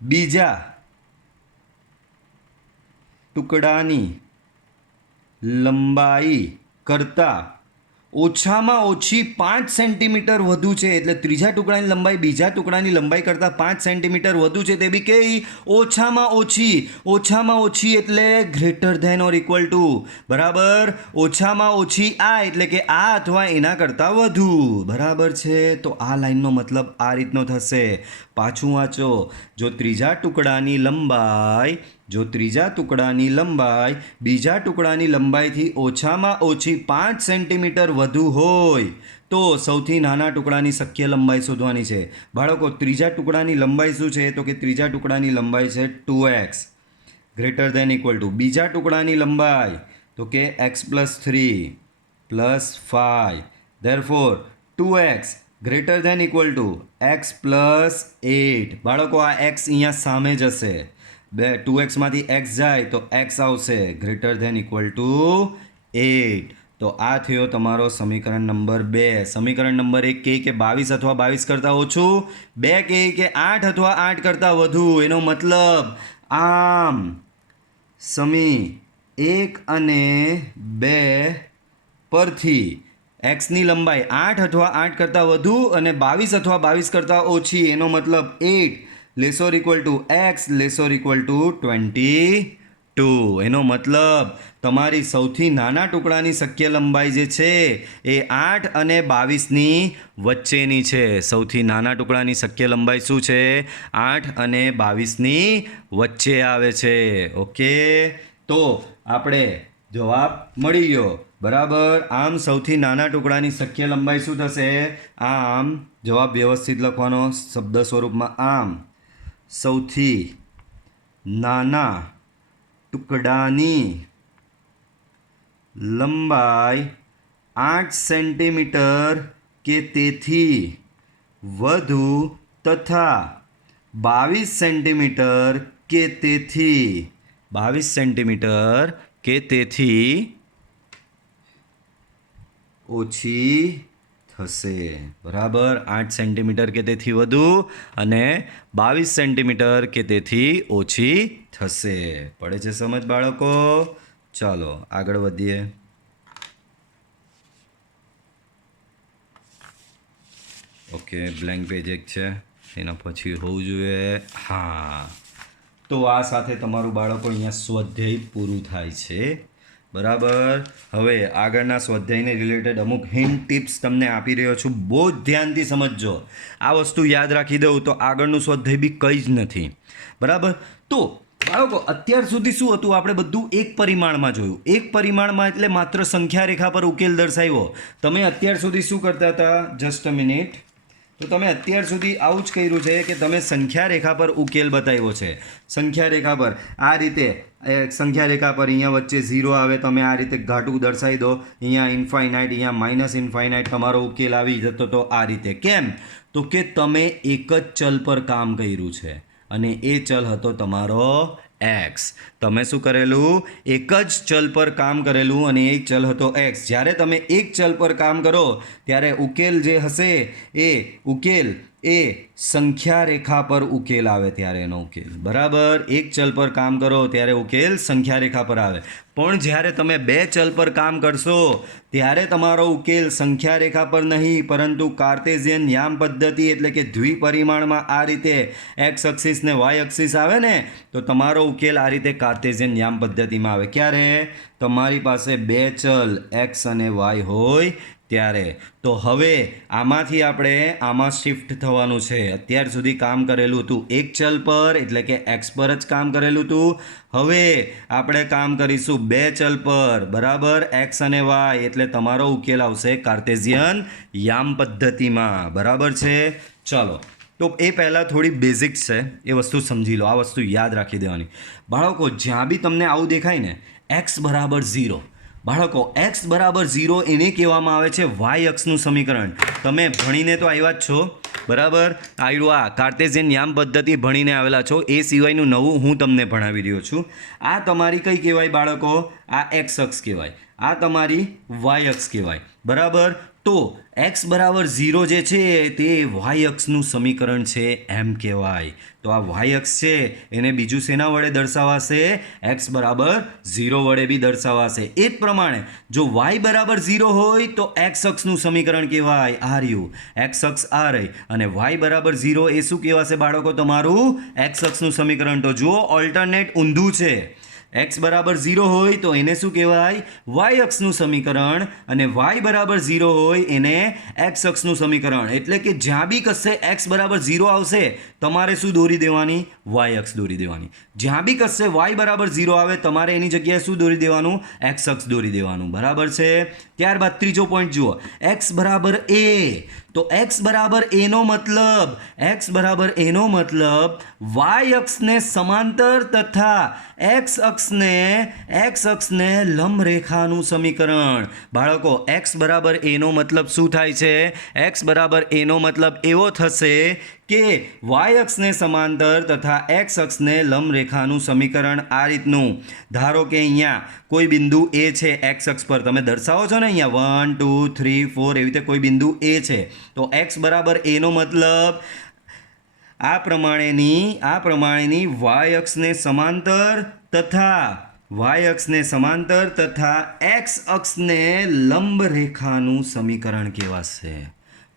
બીજા ટુકડાની લંબાઈ કરતાં ઓછામાં ઓછી 5 સેન્ટીમીટર વધુ છે. એટલે ત્રીજા ટુકડાની લંબાઈ બીજા ટુકડાની લંબાઈ કરતાં 5 સેન્ટીમીટર વધુ છે. તે બી કઈ? ઓછામાં ઓછી એટલે <= બરાબર? ઓછામાં ઓછી આ એટલે કે આ અથવા એના કરતાં વધુ. બરાબર છે? તો આ લાઈનનો મતલબ આ રીતનો થશે. પાછું વાંચો. જો ત્રીજા ટુકડાની લંબાઈ બીજા ટુકડાની લંબાઈથી ઓછામાં ઓછી 5 સેન્ટીમીટર વધુ હોય તો સૌથી નાના ટુકડાની શક્ય લંબાઈ શોધવાની છે. બાળકો ત્રીજા ટુકડાની લંબાઈ શું છે? તો કે ત્રીજા ટુકડાની લંબાઈ છે 2x <= બીજા ટુકડાની લંબાઈ તો કે x + 3 + 5. therefore 2x <= x + 8. બાળકો આ x અહીંયા સામે જશે. 2x માંથી x જાય તો x આવશે <= 8. તો આ થયો તમારો સમીકરણ નંબર 2. સમીકરણ નંબર 1 કહે કે 22 અથવા 22 કરતાં ઓછું, 2 કહે કે 8 અથવા 8 કરતાં વધુ. એનો મતલબ આમ સમી 1 અને 2 પરથી એક્સની લંબાઈ 8 અથવા 8 કરતાં વધુ અને 22 અથવા 22 કરતાં ઓછી, એનો મતલબ 8 less or equal to x less or equal to 22. એનો મતલબ તમારી સૌથી નાના ટુકડાની શક્ય લંબાઈ જે છે એ 8 અને 22ની વચ્ચેની છે. સૌથી નાના ટુકડાની શક્ય લંબાઈ શું છે? 8 અને 22ની વચ્ચે આવે છે. ઓકે, તો આપણે જવાબ મળી ગયો. બરાબર. આમ સૌથી નાના ટુકડાની શક્ય લંબાઈ શું થશે? આમ જવાબ વ્યવસ્થિત લખવાનો શબ્દ સ્વરૂપમાં. આમ સૌથી નાના ટુકડાની લંબાઈ 8 સેન્ટીમીટર કે તેથી વધુ તથા 22 સેન્ટીમીટર કે તેથી 22 સેન્ટીમીટર કે તેથી ઓછી થશે. બરાબર. 8 સેન્ટીમીટર કે તેથી વધુ અને 22 સેન્ટીમીટર કે તેથી ઓછી થશે. પડે છે સમજ બાળકો? ચાલો આગળ વધીએ. ઓકે, બ્લેન્ક પેજ એક છે, એના પછી હોવું જોઈએ. હા, તો આ સાથે તમારું બાળકો અહીંયા સ્વાધ્યાય પૂરું થાય છે. બરાબર. હવે આગળના સ્વાધ્યાયને રિલેટેડ અમુક હિન્ટ ટિપ્સ તમને આપી રહ્યો છું. બહુ જ ધ્યાનથી સમજજો. આ વસ્તુ યાદ રાખી દઉં તો આગળનું સ્વાધ્યાય બી કંઈ જ નથી. બરાબર. તો બાળકો અત્યાર સુધી શું હતું? આપણે બધું એક પરિમાણમાં જોયું. એક પરિમાણમાં એટલે માત્ર સંખ્યા રેખા પર ઉકેલ દર્શાવ્યો. તમે અત્યાર સુધી શું કરતા હતા? Just a minute. તો તમે અત્યાર સુધી આવું જ કર્યું છે કે તમે સંખ્યા રેખા પર ઉકેલ બતાવ્યો છે. સંખ્યા રેખા પર આ રીતે સંખ્યા રેખા પર અહીંયા વચ્ચે 0 આવે, તમે આ રીતે ઘાટું દર્શાવી દો. અહીંયા ઇન્ફાઇનાઇટ, અહીંયા માઇનસ ઇન્ફાઇનાઇટ તમારો ઉકેલ આવી જતો તો આ રીતે. કેમ? તો કે તમે એક જ ચલ પર કામ કર્યું છે અને એ ચલ હતો તમારો એક્સ. તમે શું કરેલું? એક જ ચલ પર કામ કરેલું અને એ ચલ હતો એક્સ. જ્યારે તમે એક ચલ પર કામ કરો ત્યારે ઉકેલ જે હશે એ ઉકેલ એ સંખ્યા રેખા પર ઉકેલ આવે ત્યારે એનો ઉકેલ. બરાબર. એક ચલ પર કામ કરો ત્યારે ઉકેલ સંખ્યા રેખા પર આવે. પણ જ્યારે તમે બે ચલ પર કામ કરશો ત્યારે તમારો ઉકેલ સંખ્યા રેખા પર નહીં પરંતુ કાર્ટેશિયન યામ પદ્ધતિ એટલે કે દ્વિપરિમાણમાં આ રીતે એક્સ અક્ષિસ ને વાય અક્ષિસ આવે ને, તો તમારો ઉકેલ આ રીતે કાર્ટેશિયન યામ પદ્ધતિમાં આવે. ક્યારે? તમારી પાસે બે ચલ એક્સ અને વાય હોય ત્યારે. તો હવે આમાંથી આપણે આમાં શિફ્ટ થવાનું છે. અત્યાર સુધી કામ કરેલું હતું એક ચલ પર એટલે કે એક્સ પર જ કામ કરેલું હતું. હવે આપણે કામ કરીશું બે ચલ પર. બરાબર. એક્સ અને વાય એટલે તમારો ઉકેલ આવશે કાર્ટેશિયન યામ પદ્ધતિમાં. બરાબર છે? ચાલો, તો એ પહેલાં થોડી બેઝિક્સ છે, એ વસ્તુ સમજી લો. આ વસ્તુ યાદ રાખી દેવાની. બાળકો જ્યાં બી તમને આવું દેખાય ને એક્સ બરાબર 0, બાળકો એક્સ બરાબર 0 એને કહેવામાં આવે છે વાય અક્ષનું સમીકરણ. તમે ભણીને તો આવ્યા જ છો. બરાબર. આવ્યું આ કાર્ટેશિયન યામ પદ્ધતિ ભણીને આવેલા છો. એ સિવાયનું નવું હું તમને ભણાવી રહ્યો છું. આ તમારી કઈ કહેવાય બાળકો? આ એક્સ અક્ષ કહેવાય. આ તમારી વાય અક્ષ કહેવાય. બરાબર. તો એક્સ બરાબર 0 જે છે તે વાય અક્ષનું સમીકરણ છે એમ કહેવાય. તો આ વાય અક્ષ છે એને બીજું શેના વડે દર્શાવાશે? એક્સ બરાબર 0 વડે બી દર્શાવાશે. એ જ પ્રમાણે જો વાય બરાબર 0 હોય તો એક્સ અક્ષનું સમીકરણ કહેવાય આ રહ્યું. એક્સ અક્ષ આ રહી અને વાય બરાબર 0 એ શું કહેવાશે બાળકો? તમારું એક્સ અક્ષનું સમીકરણ. તો જુઓ ઓલ્ટરનેટ ઊંધું છે. એક્સ બરાબર 0 હોય તો એને શું કહેવાય? વાય અક્ષનું સમીકરણ. અને વાય બરાબર 0 હોય એને એક્સ અક્ષનું સમીકરણ. એટલે કે જ્યાં બી કશે એક્સ બરાબર 0 આવશે તમારે શું દોરી દેવાની? વાય અક્ષ દોરી દેવાની. જ્યાં બી કશે વાય બરાબર 0 આવે તમારે એની જગ્યાએ શું દોરી દેવાનું? એક્સ અક્ષ દોરી દેવાનું. બરાબર છે? ત્યારબાદ ત્રીજો પોઈન્ટ જુઓ. એક્સ બરાબર એ. તો એક્સ બરાબર એનો મતલબ વાય અક્ષને સમાંતર તથા એક્સ અક્ષને લંબ રેખાનું સમીકરણ. બાળકો એક્સ બરાબર એનો મતલબ શું થાય છે? એક્સ બરાબર એનો મતલબ એવો થશે કે વાય અક્ષને સમાંતર તથા એક્સ અક્ષને લંબ રેખાનું સમીકરણ આ રીતનું. ધારો કે અહીંયા કોઈ બિંદુ એ છે એક્સ અક્ષ પર, તમે દર્શાવો છો ને અહીંયા 1 2 3 4 એવી રીતે કોઈ બિંદુ એ છે. તો એક્સ બરાબર એનો મતલબ આ પ્રમાણેની વાય અક્ષને સમાંતર તથા એક્સ અક્ષને લંબ રેખાનું સમીકરણ કહેવાશે.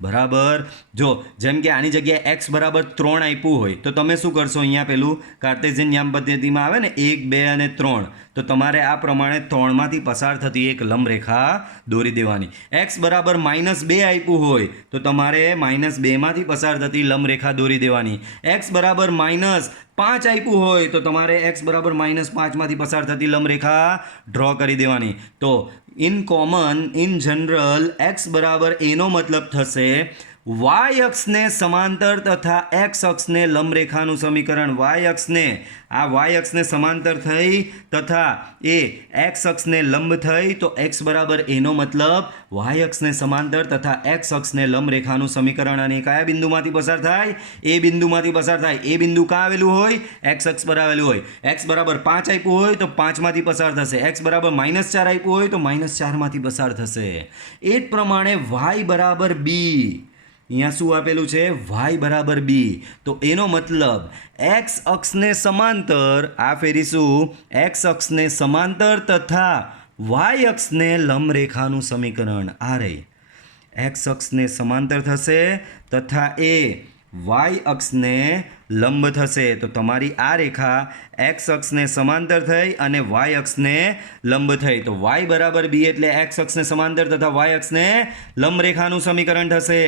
બરાબર. જો જેમ કે આની જગ્યાએ x બરાબર 3 આપ્યું હોય તો તમે શું કરશો? અહીંયા પેલું કાર્ટેશિયન નિયમ પદ્ધતિમાં આવે ને 1, 2 અને 3, તો તમારે આ પ્રમાણે 3માંથી પસાર થતી એક લંબ રેખા દોરી દેવાની. x બરાબર -2 આપ્યું હોય તો તમારે -2માંથી પસાર થતી લંબ રેખા દોરી દેવાની. x બરાબર -5 આપ્યું હોય તો તમારે x બરાબર -5માંથી પસાર થતી લંબ રેખા ડ્રો કરી દેવાની. તો ઇન જનરલ x બરાબર એનો મતલબ થશે વાય અક્ષને સમાંતર તથા એક્સ અક્ષને લંબ રેખાનું સમીકરણ. વાય અક્ષને સમાંતર થઈ તથા એ એક્સ અક્ષને લંબ થઈ તો x બરાબર એનો મતલબ વાય અક્ષને સમાંતર તથા એક્સ અક્ષને લંબ રેખાનું સમીકરણ. અને કયા બિંદુમાંથી પસાર થાય? એ બિંદુમાંથી પસાર થાય. એ બિંદુ ક્યાં આવેલું હોય? એક્સ અક્ષ પર આવેલું હોય. x બરાબર 5 આપ્યું હોય તો 5માંથી પસાર થશે. x બરાબર -4 આપ્યું હોય તો -4માંથી પસાર થશે. એ જ પ્રમાણે y બરાબર b, અહીંયા શું આપેલું છે? y બરાબર b. તો એનો મતલબ એક્સ અક્ષને સમાંતર, આ ફેરીશું એક્સ અક્ષને સમાંતર તથા વાય અક્ષને લંબ રેખાનું સમીકરણ. આ રહી એક્સ અક્ષને સમાંતર થશે તથા એ વાય અક્ષને લંબ થશે. તો તમારી આ રેખા એક્સ અક્ષને સમાંતર થઈ અને વાય અક્ષને લંબ થઈ. તો y બરાબર b એટલે એક્સ અક્ષને સમાંતર તથા વાય અક્ષને લંબ રેખાનું સમીકરણ થશે.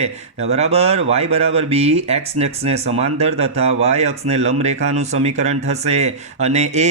બરાબર. y બરાબર b એક્સ અક્ષને સમાંતર તથા વાય અક્ષને લંબ રેખાનું સમીકરણ થશે. અને એ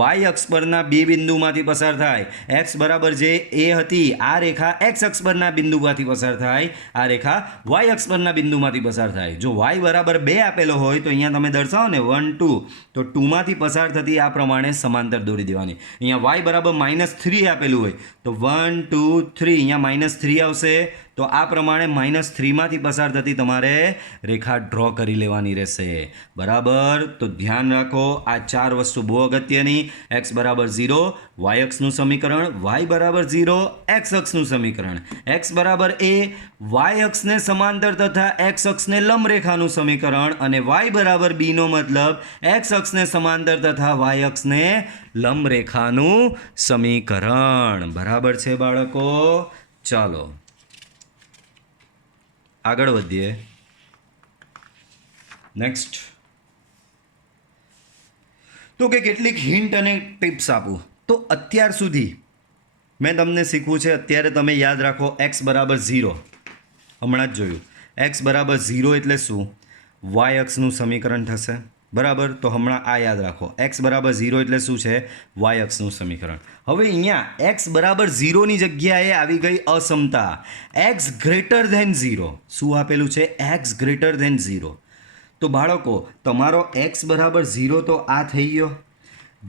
વાય અક્ષ પરના બે બિંદુમાંથી પસાર થાય. x બરાબર જે એ હતી આ રેખા એક્સ અક્ષ પરના બિંદુમાંથી પસાર થાય, આ રેખા વાય અક્ષ પરના બિંદુમાંથી પસાર થાય. જો y બરાબર 2 આપેલો હોય તો અહીંયા તમે દર્શાવો ને 1, 2, તો 2માંથી પસાર થતી આ પ્રમાણે સમાંતર દોરી દેવાની. અહીંયા y બરાબર -3 આપેલું હોય તો 1, 2, 3, અહીંયા -3 આવશે. તો આ પ્રમાણે -3માંથી પસાર થતી તમારે રેખા ડ્રો કરી લેવાની રહેશે. બરાબર. તો ધ્યાન રાખો આ 4 વસ્તુ બહુ અગત્યની. x બરાબર 0 વાય અક્ષનું સમીકરણ, y બરાબર 0 એક્સ અક્ષનું સમીકરણ, x બરાબર a વાય અક્ષને સમાંતર તથા એક્સ અક્ષને લંબ રેખાનું સમીકરણ, અને y બરાબર b નો મતલબ એક્સ અક્ષને સમાંતર તથા વાય અક્ષને લંબ રેખાનું સમીકરણ. બરાબર છે બાળકો? ચાલો આગળ વધીએ. નેક્સ્ટ તો કે કેટલીક હિન્ટ અને ટિપ્સ આપું. તો અત્યાર સુધી મેં તમને શીખવું છે, અત્યારે તમે યાદ રાખો x બરાબર 0 હમણાં જ જોયું. x બરાબર 0 એટલે શું? વાય અક્ષનું સમીકરણ થશે. બરાબર. તો હમણાં આ યાદ રાખો. x બરાબર 0 એટલે શું છે? વાય અક્ષનું સમીકરણ. હવે અહીંયા x બરાબર 0ની જગ્યાએ આવી ગઈ અસમતા. x ગ્રેટર ધેન 0 શું આપેલું છે? x greater than 0. તો બાળકો તમારો x બરાબર 0 તો આ થઈ ગયો.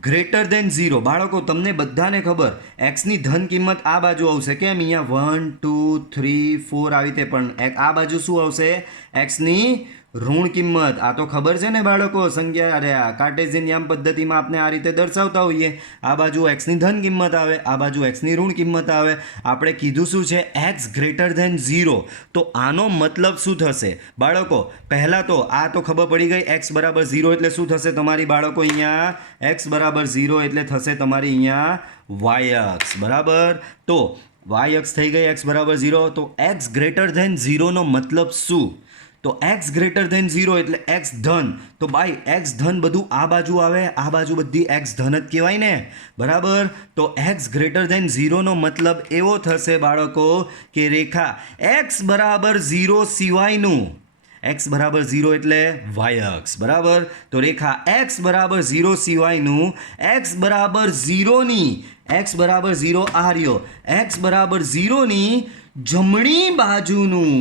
ગ્રેટર ધેન 0 બાળકો તમને બધાને ખબર એક્સની ધન કિંમત આ બાજુ આવશે. કેમ? અહીંયા 1, 2, 3, 4 આવી રીતે, પણ આ બાજુ શું આવશે? એક્સની ઋણ કિંમત. આ તો ખબર છે ને બાળકો, સંખ્યા અરે આ કાર્ટેશિયન નિયમ પદ્ધતિમાં આપણે આ રીતે દર્શાવતા હોઈએ. આ બાજુ એક્સની ધન કિંમત આવે, આ બાજુ એક્સની ઋણ કિંમત આવે. આપણે કીધું શું છે? X greater than 0. તો આનો મતલબ શું થશે બાળકો? પહેલાં તો આ તો ખબર પડી ગઈ. એક્સ બરાબર 0 એટલે શું થશે તમારી બાળકો? અહીંયા એક્સ બરાબર 0 એટલે થશે તમારી અહીંયા વાય અક્ષ. બરાબર. તો વાય અક્ષ થઈ ગઈ એક્સ બરાબર 0. તો એક્સ ગ્રેટર ધેન 0 નો મતલબ શું? તો x ગ્રેટર ધેન 0 એટલે x ધન. તો ભાઈ x ધન બધું આ બાજુ આવે, આ બાજુ બધી x ધન જ કહેવાય ને. બરાબર. તો x ગ્રેટર ધેન 0 નો મતલબ એવો થશે બાળકો કે રેખા x બરાબર 0 સિવાયનું, x બરાબર 0 એટલે વાય અક્ષ. બરાબર. તો રેખા x બરાબર 0 સિવાયનું x બરાબર 0ની, x બરાબર 0 આ રહ્યો, x બરાબર 0ની જમણી બાજુનું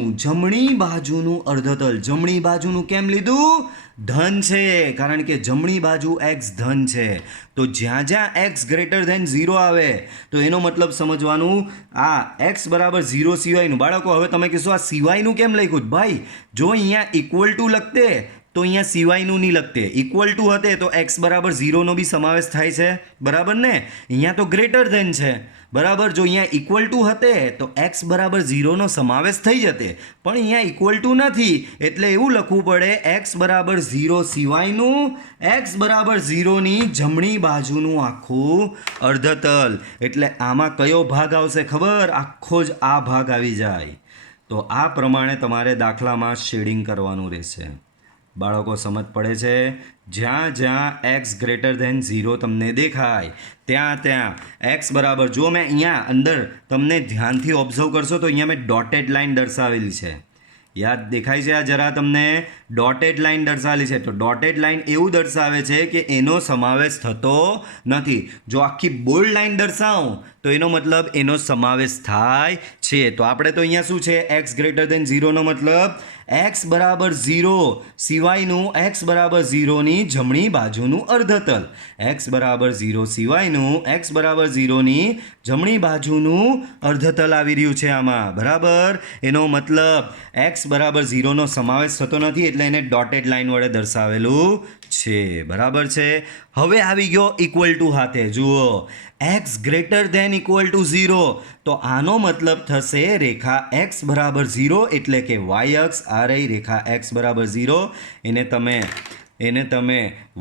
અર્ધતલ. જમણી બાજુનું કેમ લીધું? ધન છે, કારણ કે જમણી બાજુ x ધન છે. તો જ્યાં જ્યાં x ગ્રેટર ધેન 0 આવે તો એનો મતલબ સમજવાનું આ x બરાબર 0 સિવાયનું. બાળકો હવે તમે કહેશો આ સિવાયનું કેમ લખ્યું? ભાઈ જો અહીંયા ઇક્વલ ટુ લખતે તો અહીંયા સિવાયનું નહીં લખતે, ઇક્વલ ટુ હતે તો એક્સ બરાબર 0નો બી સમાવેશ થાય છે, બરાબર ને? અહીંયા તો ગ્રેટર ધેન છે, બરાબર? જો અહીંયા ઇક્વલ ટુ હતે તો એક્સ બરાબર 0નો સમાવેશ થઈ જતે, પણ અહીંયા ઇક્વલ ટુ નથી એટલે એવું લખવું પડે એક્સ બરાબર 0 સિવાયનું એક્સ બરાબર 0ની જમણી બાજુનું આખું અર્ધતલ. એટલે આમાં કયો ભાગ આવશે ખબર? આખો જ આ ભાગ આવી જાય. તો આ પ્રમાણે તમારે દાખલામાં શેડિંગ કરવાનું રહેશે. બાળકો સમજ પડે છે? જ્યાં જ્યાં એક્સ ગ્રેટર ધેન 0 તમને દેખાય ત્યાં એક્સ બરાબર, જો મેં અહીંયા અંદર તમને ધ્યાનથી ઓબ્ઝર્વ કરશો તો અહીંયા મેં ડોટેડ લાઇન દર્શાવેલી છે. યાદ દેખાય છે આ જરા તમને? ડોટેડ લાઇન દર્શાવેલી છે. તો ડોટેડ લાઇન એવું દર્શાવે છે કે એનો સમાવેશ થતો નથી. જો આખી બોલ્ડ લાઇન દર્શાવું તો એનો મતલબ એનો સમાવેશ થાય છે. તો આપણે તો અહીંયા શું છે? એક્સ ગ્રેટર ધેન 0નો મતલબ એક્સ બરાબર 0 સિવાયનું એક્સ બરાબર 0ની જમણી બાજુનું અર્ધતલ. એક્સ બરાબર 0 સિવાયનું એક્સ બરાબર 0ની જમણી બાજુનું અર્ધતલ આવી રહ્યું છે આમાં, બરાબર? એનો મતલબ એક્સ બરાબર 0નો સમાવેશ થતો નથી એટલે એને ડોટેડ લાઇન વડે દર્શાવેલું છે, બરાબર છે? હવે આવી ગયો ઇક્વલ ટુ હાથે. જુઓ, x greater than equal to 0, તો આનો મતલબ થશે રેખા એક્સ બરાબર 0 એટલે કે વાય અક્ષ. આ રહી રેખા એક્સ બરાબર 0, એને તમે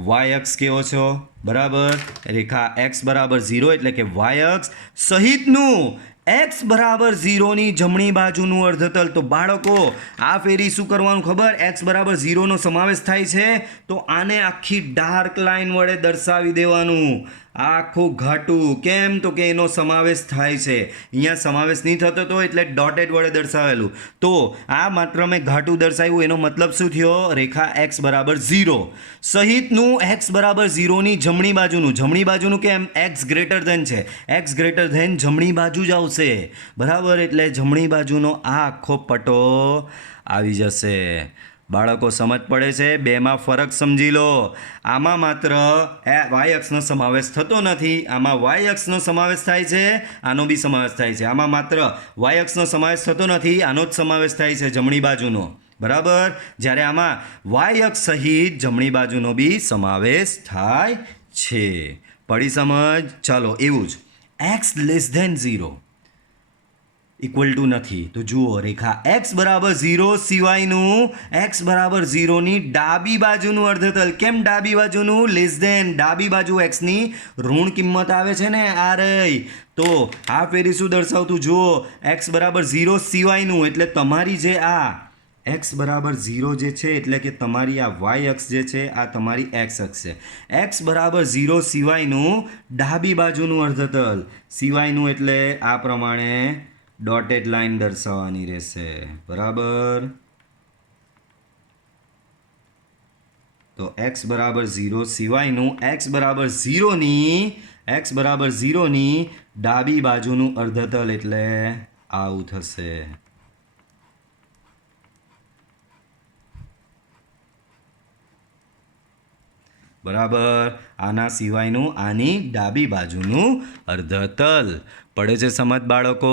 વાય અક્ષ કહો છો, બરાબર? રેખા એક્સ બરાબર 0 એટલે કે વાય અક્ષ સહિતનું એક્સ બરાબર 0ની જમણી બાજુનું અર્ધતલ. તો બાળકો આ ફેરી શું કરવાનું ખબર? એક્સ બરાબર 0નો સમાવેશ થાય છે તો આને આખી ડાર્ક લાઇન વડે દર્શાવી દેવાનું, આખું ઘાટું. કેમ? તો કે એનો સમાવેશ થાય છે. અહીંયા સમાવેશ નહીં થતો તો એટલે ડોટેડ વડે દર્શાવેલું. તો આ માત્ર મેં ઘાટું દર્શાવ્યું, એનો મતલબ શું થયો? રેખા એક્સ બરાબર 0 સહિતનું એક્સ બરાબર 0ની જમણી બાજુનું કેમ? એક્સ ગ્રેટર ધેન છે, એક્સ ગ્રેટર ધેન જમણી બાજુ જ આવશે, બરાબર? એટલે જમણી બાજુનો આ આખો પટ્ટો આવી જશે. બાળકો સમજ પડે છે? બેમાં ફરક સમજી લો. આમાં માત્ર વાય અક્ષનો સમાવેશ થતો નથી, આમાં વાય અક્ષનો સમાવેશ થાય છે, આનો બી સમાવેશ થાય છે. આમાં માત્ર વાય અક્ષનો સમાવેશ થતો નથી, આનો જ સમાવેશ થાય છે જમણી બાજુનો, બરાબર? જ્યારે આમાં વાય અક્ષ સહિત જમણી બાજુનો બી સમાવેશ થાય છે. પડી સમજ? ચાલો, એવું જ x less than 0 equal to નથી. તો જુઓ, રેખા એક્સ બરાબર 0 સિવાયનું એક્સ બરાબર 0ની ડાબી બાજુનું અર્ધતલ. કેમ ડાબી બાજુનું? લેસ ધેન, ડાબી બાજુ એક્સની ઋણ કિંમત આવે છે ને, આ રહી. તો આ ફેરી શું દર્શાવતું? જુઓ, એક્સ બરાબર 0 સિવાયનું એટલે તમારી જે આ એક્સ બરાબર 0 જે છે એટલે કે તમારી આ વાય અક્ષ જે છે આ તમારી એક્સ અક્ષ છે. એક્સ બરાબર 0 સિવાયનું ડાબી બાજુનું અર્ધતલ. સિવાયનું એટલે આ પ્રમાણે ડોટેડ લાઇન દર્શાવવાની રહેશે, બરાબર? તો એક્સ બરાબર 0 સિવાયનું એક્સ બરાબર 0ની ડાબી બાજુનું અર્ધતલ એટલે આવું થશે. બરાબર? આના સિવાયનું આની ડાબી બાજુનું અર્ધતલ. પડે છે સમજ બાળકો?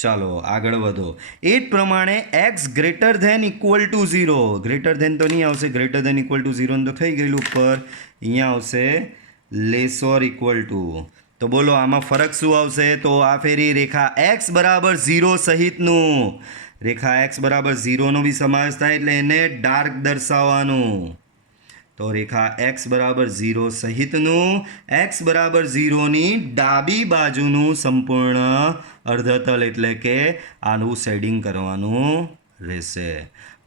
ચાલો આગળ વધો. એ જ પ્રમાણે x greater than equal to 0, greater than તો નહીં આવશે, ગ્રેટર ધેન ઇક્વલ ટુ 0 તો થઈ ગયેલું ઉપર. અહીંયા આવશે લેસ ઓર ઇક્વલ ટુ. તો બોલો આમાં ફરક શું આવશે? તો આ ફેરી રેખા એક્સ બરાબર 0 સહિતનું, રેખા એક્સ બરાબર 0નો બી સમાવેશ થાય એટલે એને ડાર્ક દર્શાવવાનું. તો રેખા એક્સ બરાબર 0 સહિતનું એક્સ બરાબર 0ની ડાબી બાજુનું સંપૂર્ણ અર્ધતલ એટલે કે આનું શેડિંગ કરવાનું રહેશે.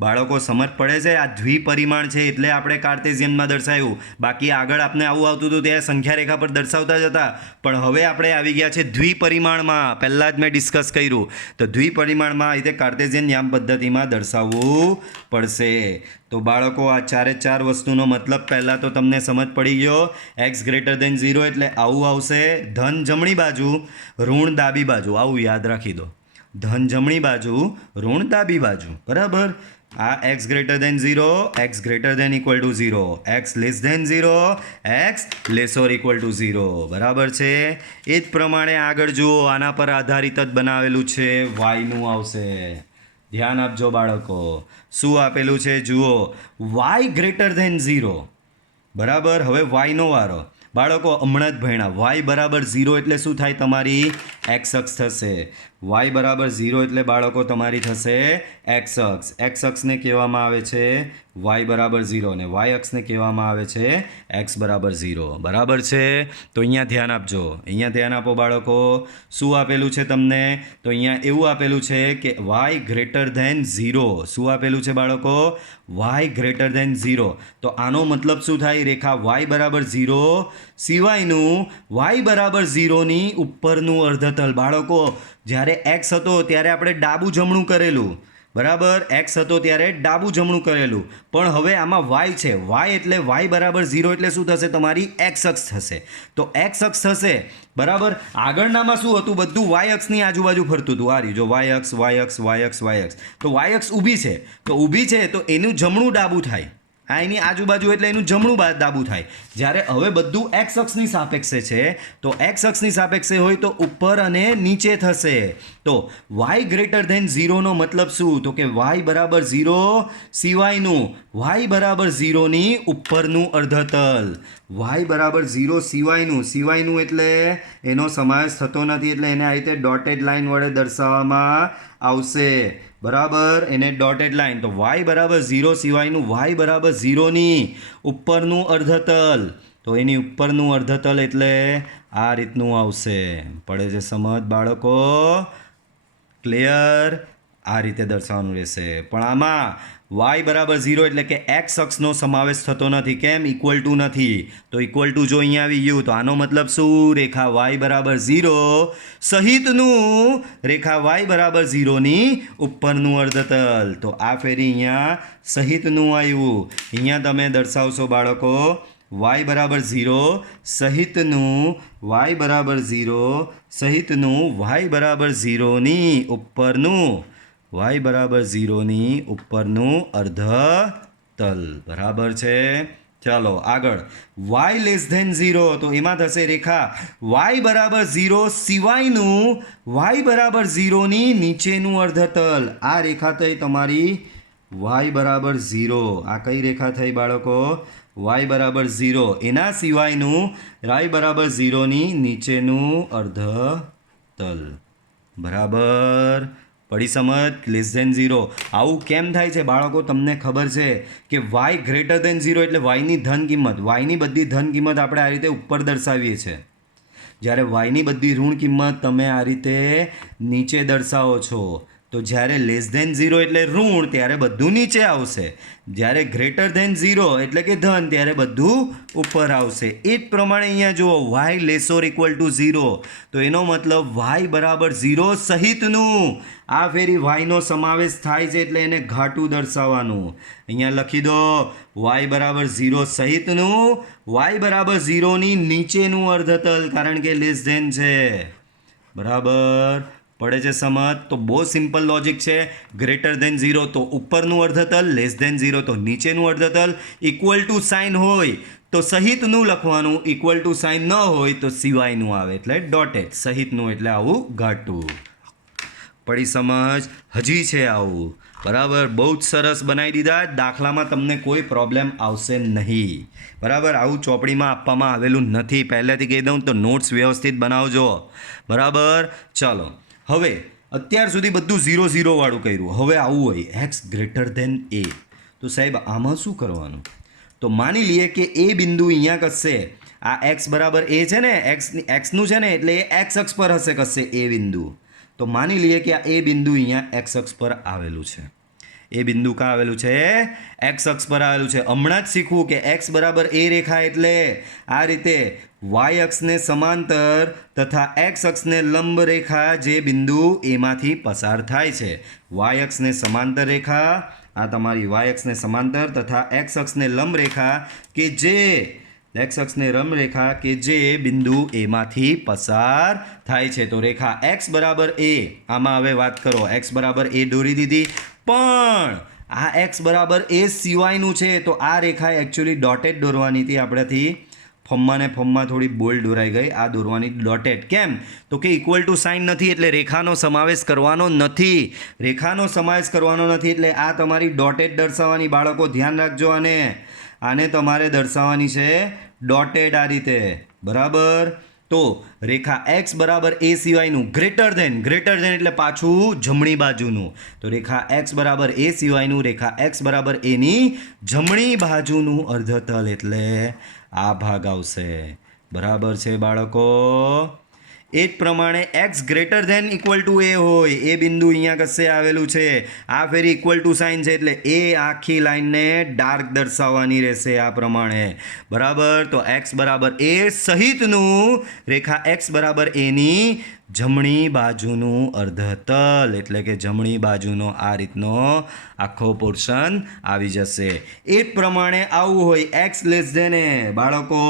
બાળકો સમજ પડે છે? આ દ્વિપરિમાણ છે એટલે આપણે કાર્ટેશિયનમાં દર્શાવ્યું. બાકી આગળ આપણે આવું આવતું હતું ત્યાં સંખ્યા રેખા પર દર્શાવતા જ હતા, પણ હવે આપણે આવી ગયા છે દ્વિપરિમાણમાં. પહેલાં જ મેં ડિસ્કસ કર્યું. તો દ્વિપરિમાણમાં આ રીતે કાર્ટેશિયન યામ પદ્ધતિમાં દર્શાવવું પડશે. તો બાળકો આ ચારે ચાર વસ્તુનો મતલબ પહેલાં તો તમને સમજ પડી ગયો. એક્સ ગ્રેટર ધેન 0 એટલે આવું આવશે, ધન જમણી બાજુ ઋણ ડાબી બાજુ, આવું યાદ રાખી દો. ધન જમણી બાજુ ઋણ ડાબી બાજુ, બરાબર? આ x greater than 0, x greater than equal to 0, x less than 0, x less or equal to 0, બરાબર છે? એ જ પ્રમાણે આગળ જુઓ, આના પર આધારિત જ બનાવેલું છે, વાયનું આવશે. ધ્યાન આપજો બાળકો. શું આપેલું છે જુઓ, વાય ગ્રેટર ધેન 0. બરાબર. હવે વાયનો વારો. બાળકો હમણાં જ ભણ્યા, વાય બરાબર 0 એટલે શું થાય? તમારી એક્સ અક્ષ થશે. વાય બરાબર 0 એટલે બાળકો તમારી થશે એક્સ અક્ષ. એક્સ અક્ષને કહેવામાં આવે છે વાય બરાબર 0 અને વાય અક્ષને કહેવામાં આવે છે એક્સ બરાબર 0. બરાબર છે? તો અહીંયા ધ્યાન આપજો. અહીંયા ધ્યાન આપો બાળકો. શું આપેલું છે તમને? તો અહીંયા એવું આપેલું છે કે વાય ગ્રેટર ધેન 0. શું આપેલું છે બાળકો? Y greater than 0. તો આનો મતલબ શું થાય? રેખા વાય બરાબર 0 સિવાયનું વાય બરાબર 0ની ઉપરનું અર્ધતલ. બાળકો જ્યારે એક્સ હતો ત્યારે આપણે ડાબું જમણું કરેલું. બરાબર. એક્સ હતો ત્યારે ડાબું જમણું કરેલું, પણ હવે આમાં વાય છે. વાય એટલે વાય બરાબર 0 એટલે શું થશે? તમારી એક્સ અક્ષ થશે. તો એક્સ અક્ષ થશે. બરાબર. આગળનામાં શું હતું? બધું વાય અક્ષની આજુબાજુ ફરતું હતું. આ રહ્યું જો વાય અક્ષ, વાય અક્ષ, વાય અક્ષ, વાય અક્ષ. તો વાય અક્ષ ઊભી છે, તો ઊભી છે તો એનું જમણું ડાબું થાય. આ એની આજુબાજુ એટલે એનું જમણું ડાબું થાય. જ્યારે હવે બધું એક્સ અક્ષની સાપેક્ષે છે, તો એક્સ અક્ષની સાપેક્ષે હોય તો ઉપર અને નીચે થશે. તો વાય ગ્રેટર ધેન 0નો મતલબ શું? તો કે વાય બરાબર 0 સિવાયનું વાય બરાબર 0ની ઉપરનું અર્ધતલ. વાય બરાબર 0 સિવાયનું એટલે એનો સમાવેશ થતો નથી, એટલે એને આ રીતે ડોટેડ લાઇન વડે દર્શાવવામાં આવશે. બરાબર. એને ડોટેડ લાઇન. તો વાય બરાબર 0 સિવાયનું વાય બરાબર 0ની ઉપરનું અર્ધતલ. તો એની ઉપરનું અર્ધતલ એટલે આ રીતનું આવશે. પડે છે સમજ બાળકો? ક્લિયર? આ રીતે દર્શાવવાનું રહેશે. પણ આમાં વાય બરાબર 0 એટલે કે એક્સ અક્ષનો સમાવેશ થતો નથી. કેમ? ઇક્વલ ટુ નથી. તો ઇક્વલ ટુ જો અહીંયા આવી ગયું તો આનો મતલબ શું? રેખા વાય બરાબર 0 સહિતનું રેખા વાય બરાબર 0ની ઉપરનું અર્ધતલ. તો આ ફેરી અહીંયા સહિતનું આવ્યું. અહીંયા તમે દર્શાવશો બાળકો વાય બરાબર 0 સહિતનું વાય બરાબર 0 સહિતનું વાય બરાબર 0ની ઉપરનું વાય બરાબર 0ની ઉપરનું અર્ધતલ. બરાબર છે? ચાલો આગળ. Y less than 0. તો એમાં થશે રેખા વાય બરાબર 0 સિવાયનું વાય બરાબર 0ની નીચેનું અર્ધતલ. આ રેખા થઈ તમારી વાય બરાબર 0. આ કઈ રેખા થઈ બાળકો? વાય બરાબર 0 એના સિવાયનું વાય બરાબર 0ની નીચેનું અર્ધતલ. બરાબર. પડી સમજ? Less than 0. આવું કેમ થાય છે બાળકો? તમને ખબર છે કે વાય ગ્રેટર ધેન 0 એટલે વાયની ધન કિંમત, વાયની બધી ધન કિંમત આપણે આ રીતે ઉપર દર્શાવીએ છીએ. જ્યારે વાયની બધી ઋણ કિંમત તમે આ રીતે નીચે દર્શાવો છો. તો જ્યારે લેસ ધેન 0 એટલે ઋણ, ત્યારે બધું નીચે આવશે. જ્યારે ગ્રેટર ધેન 0 એટલે કે ધન, ત્યારે બધું ઉપર આવશે. એ જ પ્રમાણે અહીંયા જુઓ વાય લેસોર ઇક્વલ ટુ 0. તો એનો મતલબ વાય બરાબર 0 સહિતનું. આ ફેરી વાયનો સમાવેશ થાય છે એટલે એને ઘાટું દર્શાવવાનું. અહીંયા લખી દો વાય બરાબર 0 સહિતનું વાય બરાબર 0ની નીચેનું અર્ધતલ, કારણ કે લેસ ધેન છે. બરાબર. પડે છે સમજ? તો બહુ સિમ્પલ લોજિક છે. ગ્રેટર ધેન 0 તો ઉપરનું અર્ધતલ, લેસ ધેન 0 તો નીચેનું અર્ધતલ. ઇક્વલ ટુ સાઇન હોય તો સહિતનું લખવાનું, ઇક્વલ ટુ સાઇન ન હોય તો સિવાયનું આવે એટલે ડોટેડ. સહિતનું એટલે આવું ઘાટું. પડી સમજ? હજી છે આવું. બરાબર. બહુ જ સરસ બનાવી દીધા. દાખલામાં તમને કોઈ પ્રોબ્લેમ આવશે નહીં. બરાબર. આવું ચોપડીમાં આપવામાં આવેલું નથી. પહેલેથી કહી દઉં તો નોટ્સ વ્યવસ્થિત બનાવજો. બરાબર. ચાલો હવે અત્યાર સુધી બધું 0 0 વાળું કર્યું. હવે આવું હોય એક્સ ગ્રેટર ધેન એ. તો સાહેબ આમાં શું કરવાનું? તો માની લઈએ કે એ બિંદુ અહીંયા કશે આ એક્સ બરાબર એ છે ને, એક્સનું છે ને, એટલે એ એક્સ અક્ષ પર હશે કશે એ બિંદુ. તો માની લઈએ કે આ એ બિંદુ અહીંયા એક્સ અક્ષ પર આવેલું છે. એ બિંદુ ક્યાં આવેલું છે? એક્સ અક્ષ પર આવેલું છે. હમણાં જ શીખવું કે એક્સ બરાબર એ રેખા એટલે આ રીતે વાય અક્ષને સમાંતર તથા એક્સ અક્ષને લંબ રેખા જે બિંદુ એમાંથી પસાર થાય છે. વાય અક્ષને સમાંતર રેખા, આ તમારી વાય અક્ષને સમાંતર તથા એક્સ અક્ષને લંબ રેખા કે જે એક્સ અક્ષને લંબ રેખા કે જે બિંદુ એમાંથી પસાર થાય છે. તો રેખા એક્સ બરાબર એ, આમાં હવે વાત કરો. એક્સ બરાબર એ દોરી દીધી, પણ આ એક્સ બરાબર એ સિવાયનું છે. તો આ રેખા એકચ્યુઅલી ડોટેડ દોરવાની હતી આપણાથી. ફોર્મમાં ને ફોર્મમાં થોડી બોલ્ડ દોરાઈ ગઈ. આ દોરવાની ડોટેડ. કેમ? તો કે ઇક્વલ ટુ સાઇન નથી એટલે રેખાનો સમાવેશ કરવાનો નથી. રેખાનો સમાવેશ કરવાનો નથી એટલે આ તમારી ડોટેડ દર્શાવવાની. બાળકો ધ્યાન રાખજો. આને તમારે દર્શાવવાની છે ડોટેડ આ રીતે. બરાબર. તો રેખા એક્સ બરાબર એ સિવાયનું ગ્રેટર ધેન એટલે પાછું જમણી બાજુનું. તો રેખા એક્સ બરાબર એ સિવાયનું રેખા એક્સ બરાબર એની જમણી બાજુનું અર્ધતલ એટલે આ ભાગ આવશે. બરાબર છે બાળકો. એ જ પ્રમાણે x greater than equal to a હોય એ બિંદુ અહીંયા કશે આવેલું છે. આ ફેરી ઇક્વલ ટુ સાઇન છે એટલે એ આખી લાઈનને ડાર્ક દર્શાવવાની રહેશે આ પ્રમાણે. બરાબર. તો એક્સ બરાબર એ સહિતનું રેખા એક્સ બરાબર એની જમણી બાજુનું અર્ધતલ એટલે કે જમણી બાજુનો આ રીતનો આખો પોર્શન આવી જશે. એ જ પ્રમાણે આવું હોય એક્સ લેસ ધેન એ. બાળકો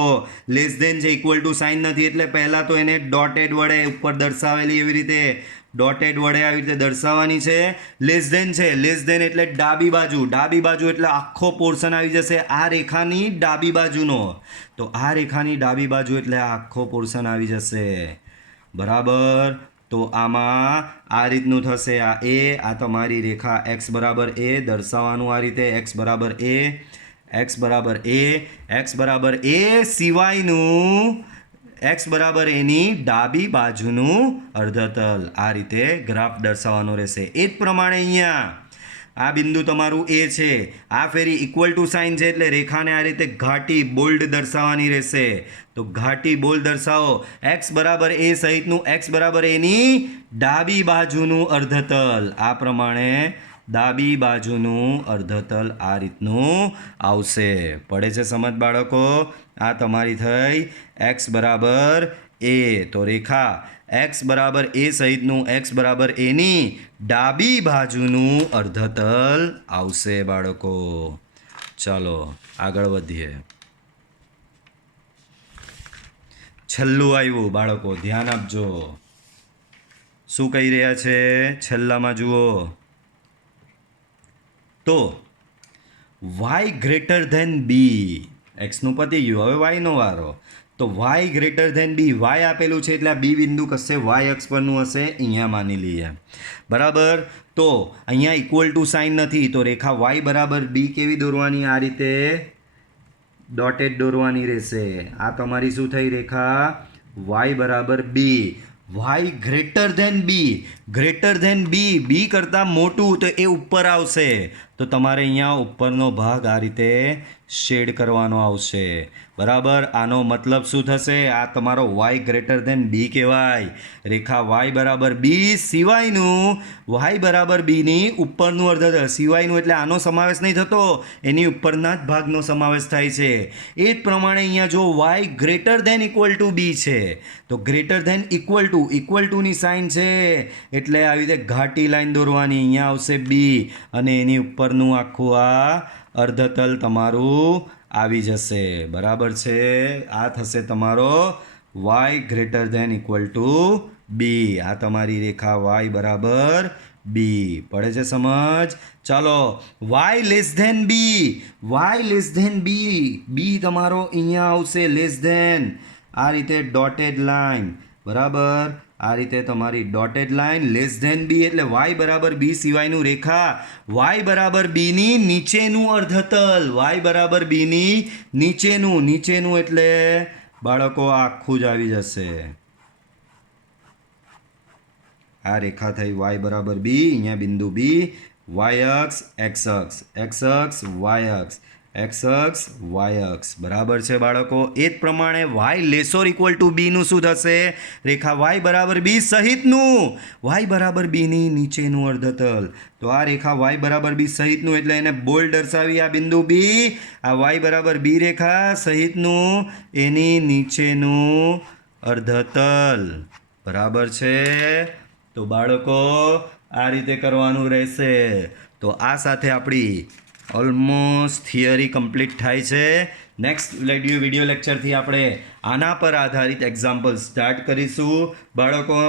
લેસ ધેન છે ઇક્વલ ટુ સાઇન નથી એટલે પહેલાં તો એને ડોટેડ વડે ઉપર દર્શાવેલી એવી રીતે ડોટેડ વડે આવી રીતે દર્શાવવાની છે. લેસ ધેન છે. લેસ ધેન એટલે ડાબી બાજુ એટલે આખો પોર્શન આવી જશે આ રેખાની ડાબી બાજુનો. તો આ રેખાની ડાબી બાજુ એટલે આખો પોર્શન આવી જશે. બરાબર. તો આમાં આ રીતનું થશે. આ એ આ તમારી રેખા એક્સ બરાબર એ દર્શાવવાનું આ રીતે એક્સ બરાબર એ સિવાયનું એક્સ બરાબર એની ડાબી બાજુનું અર્ધતલ આ રીતે ગ્રાફ દર્શાવવાનો રહેશે. એ જ પ્રમાણે અહીંયા આ બિંદુ તમારું એ છે. આ ફેરી ઇક્વલ ટુ સાઇન છે એટલે રેખાને આ રીતે ઘાટી બોલ્ડ દર્શાવવાની રહેશે. તો ઘાટી બોલ્ડ દર્શાવો. એક્સ બરાબર એ સહિતનું એક્સ બરાબર એની ડાબી બાજુનું અર્ધતલ આ પ્રમાણે ડાબી બાજુનું અર્ધતલ આ રીતનું આવશે. પડે છે સમજ બાળકો? આ તમારી થઈ એક્સ બરાબર એ. તો રેખા એક્સ બરાબર એ સહિતનું એક્સ બરાબર એની ડાબી બાજુનું અર્ધતલ આવશે બાળકો. ચાલો આગળ વધીએ. છેલ્લું આવ્યું બાળકો, ધ્યાન આપજો. શું કહી રહ્યા છે છેલ્લામાં જુઓ તો વાય ગ્રેટર ધેન બી. એક્સનું પતી ગયું, હવે વાયનો વારો. તો વાય ગ્રેટર ધેન બી. વાય આપેલું છે એટલે આ બી બિંદુ કશે વાય અક્ષ પરનું હશે. અહીંયા માની લઈએ. બરાબર. તો અહીંયા ઇક્વલ ટુ સાઇન નથી તો રેખા વાય બરાબર બી કેવી દોરવાની? આ રીતે ડોટેડ દોરવાની રહેશે. આ તમારી શું થઈ રેખા વાય બરાબર બી. વાય ગ્રેટર ધેન બી. બી કરતાં મોટું તો એ ઉપર આવશે. તો તમારે અહીંયા ઉપરનો ભાગ આ રીતે શેડ કરવાનો આવશે. બરાબર. આનો મતલબ શું થશે? આ તમારો વાય ગ્રેટર ધેન બી કહેવાય. રેખા વાય બરાબર બી સિવાયનું વાય બરાબર બીની ઉપરનું અર્ધતલ. સિવાયનું એટલે આનો સમાવેશ નહીં થતો, એની ઉપરના જ ભાગનો સમાવેશ થાય છે. એ જ પ્રમાણે અહીંયા જો y greater than equal to b છે તો ગ્રેટર ધેન ઇક્વલ ટુની સાઇન છે એટલે આવી રીતે ઘાટી લાઈન દોરવાની. અહીંયા આવશે બી અને એની ઉપરનું આખું આ અર્ધતલ તમારું આવી જશે. બરાબર છે. આ થશે તમારો y greater than equal to b. આ તમારી રેખા વાય બરાબર બી. પડે છે સમજ? ચાલો વાય લેસ ધેન બી. બી તમારો અહીંયા આવશે લેસ ધેન. આ રીતે ડોટેડ લાઈન. બરાબર. આ રીતે તમારી ડોટેડ લાઈન લેસ ધેન બી એટલે વાય બરાબર બી સિવાયનું રેખા વાય બરાબર બીની નીચેનું અર્ધતલ. વાય બરાબર બીની નીચેનું એટલે બાળકો આખું જ આવી જશે. આ રેખા થઈ વાય બરાબર બી. અહીંયા બિંદુ બી, વાય અક્ષ એક્સ અક્ષ વાય અક્ષ વાય અક્ષ. બરાબર છે બાળકો. એ જ પ્રમાણે વાય લેસોર ઇક્વલ ટુ બીનું શું થશે? રેખા વાય બરાબર બી સહિતનું વાય બરાબર બીની નીચેનું અર્ધતલ. તો આ રેખા વાય બરાબર બી સહિતનું એટલે એને બોલ્ડ દર્શાવી. આ બિંદુ બી, આ વાય બરાબર બી રેખા સહિતનું એની નીચેનું અર્ધતલ. બરાબર છે. તો બાળકો આ રીતે કરવાનું રહેશે. તો આ સાથે આપણી ઓલમોસ્ટ થિયરી કમ્પ્લીટ થાય છે. નેક્સ્ટ વિડીયો લેક્ચરથી આપણે આના પર આધારિત એક્ઝામ્પલ સ્ટાર્ટ કરીશું. બાળકો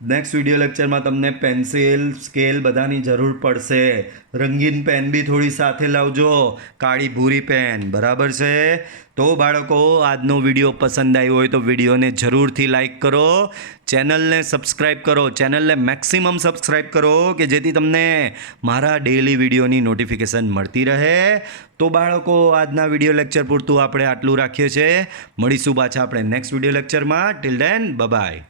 નેક્સ્ટ વિડીયો લેક્ચરમાં તમને પેન્સિલ સ્કેલ બધાની જરૂર પડશે. રંગીન પેન બી થોડી સાથે લાવજો, કાળી ભૂરી પેન, બરાબર છે? તો બાળકો, આજનો વિડીયો પસંદ આવ્યો હોય તો વિડીયોને જરૂરથી લાઈક કરો, ચેનલને સબસ્ક્રાઈબ કરો, ચેનલને મેક્સિમમ સબસ્ક્રાઈબ કરો કે જેથી તમને મારા ડેઈલી વિડીયોની નોટિફિકેશન મળતી રહે. તો બાળકો, આજના વિડીયો લેક્ચર પૂરતું આપણે આટલું રાખીએ છીએ. મળીશું પાછા આપણે નેક્સ્ટ વિડીયો લેક્ચરમાં. Till then, by.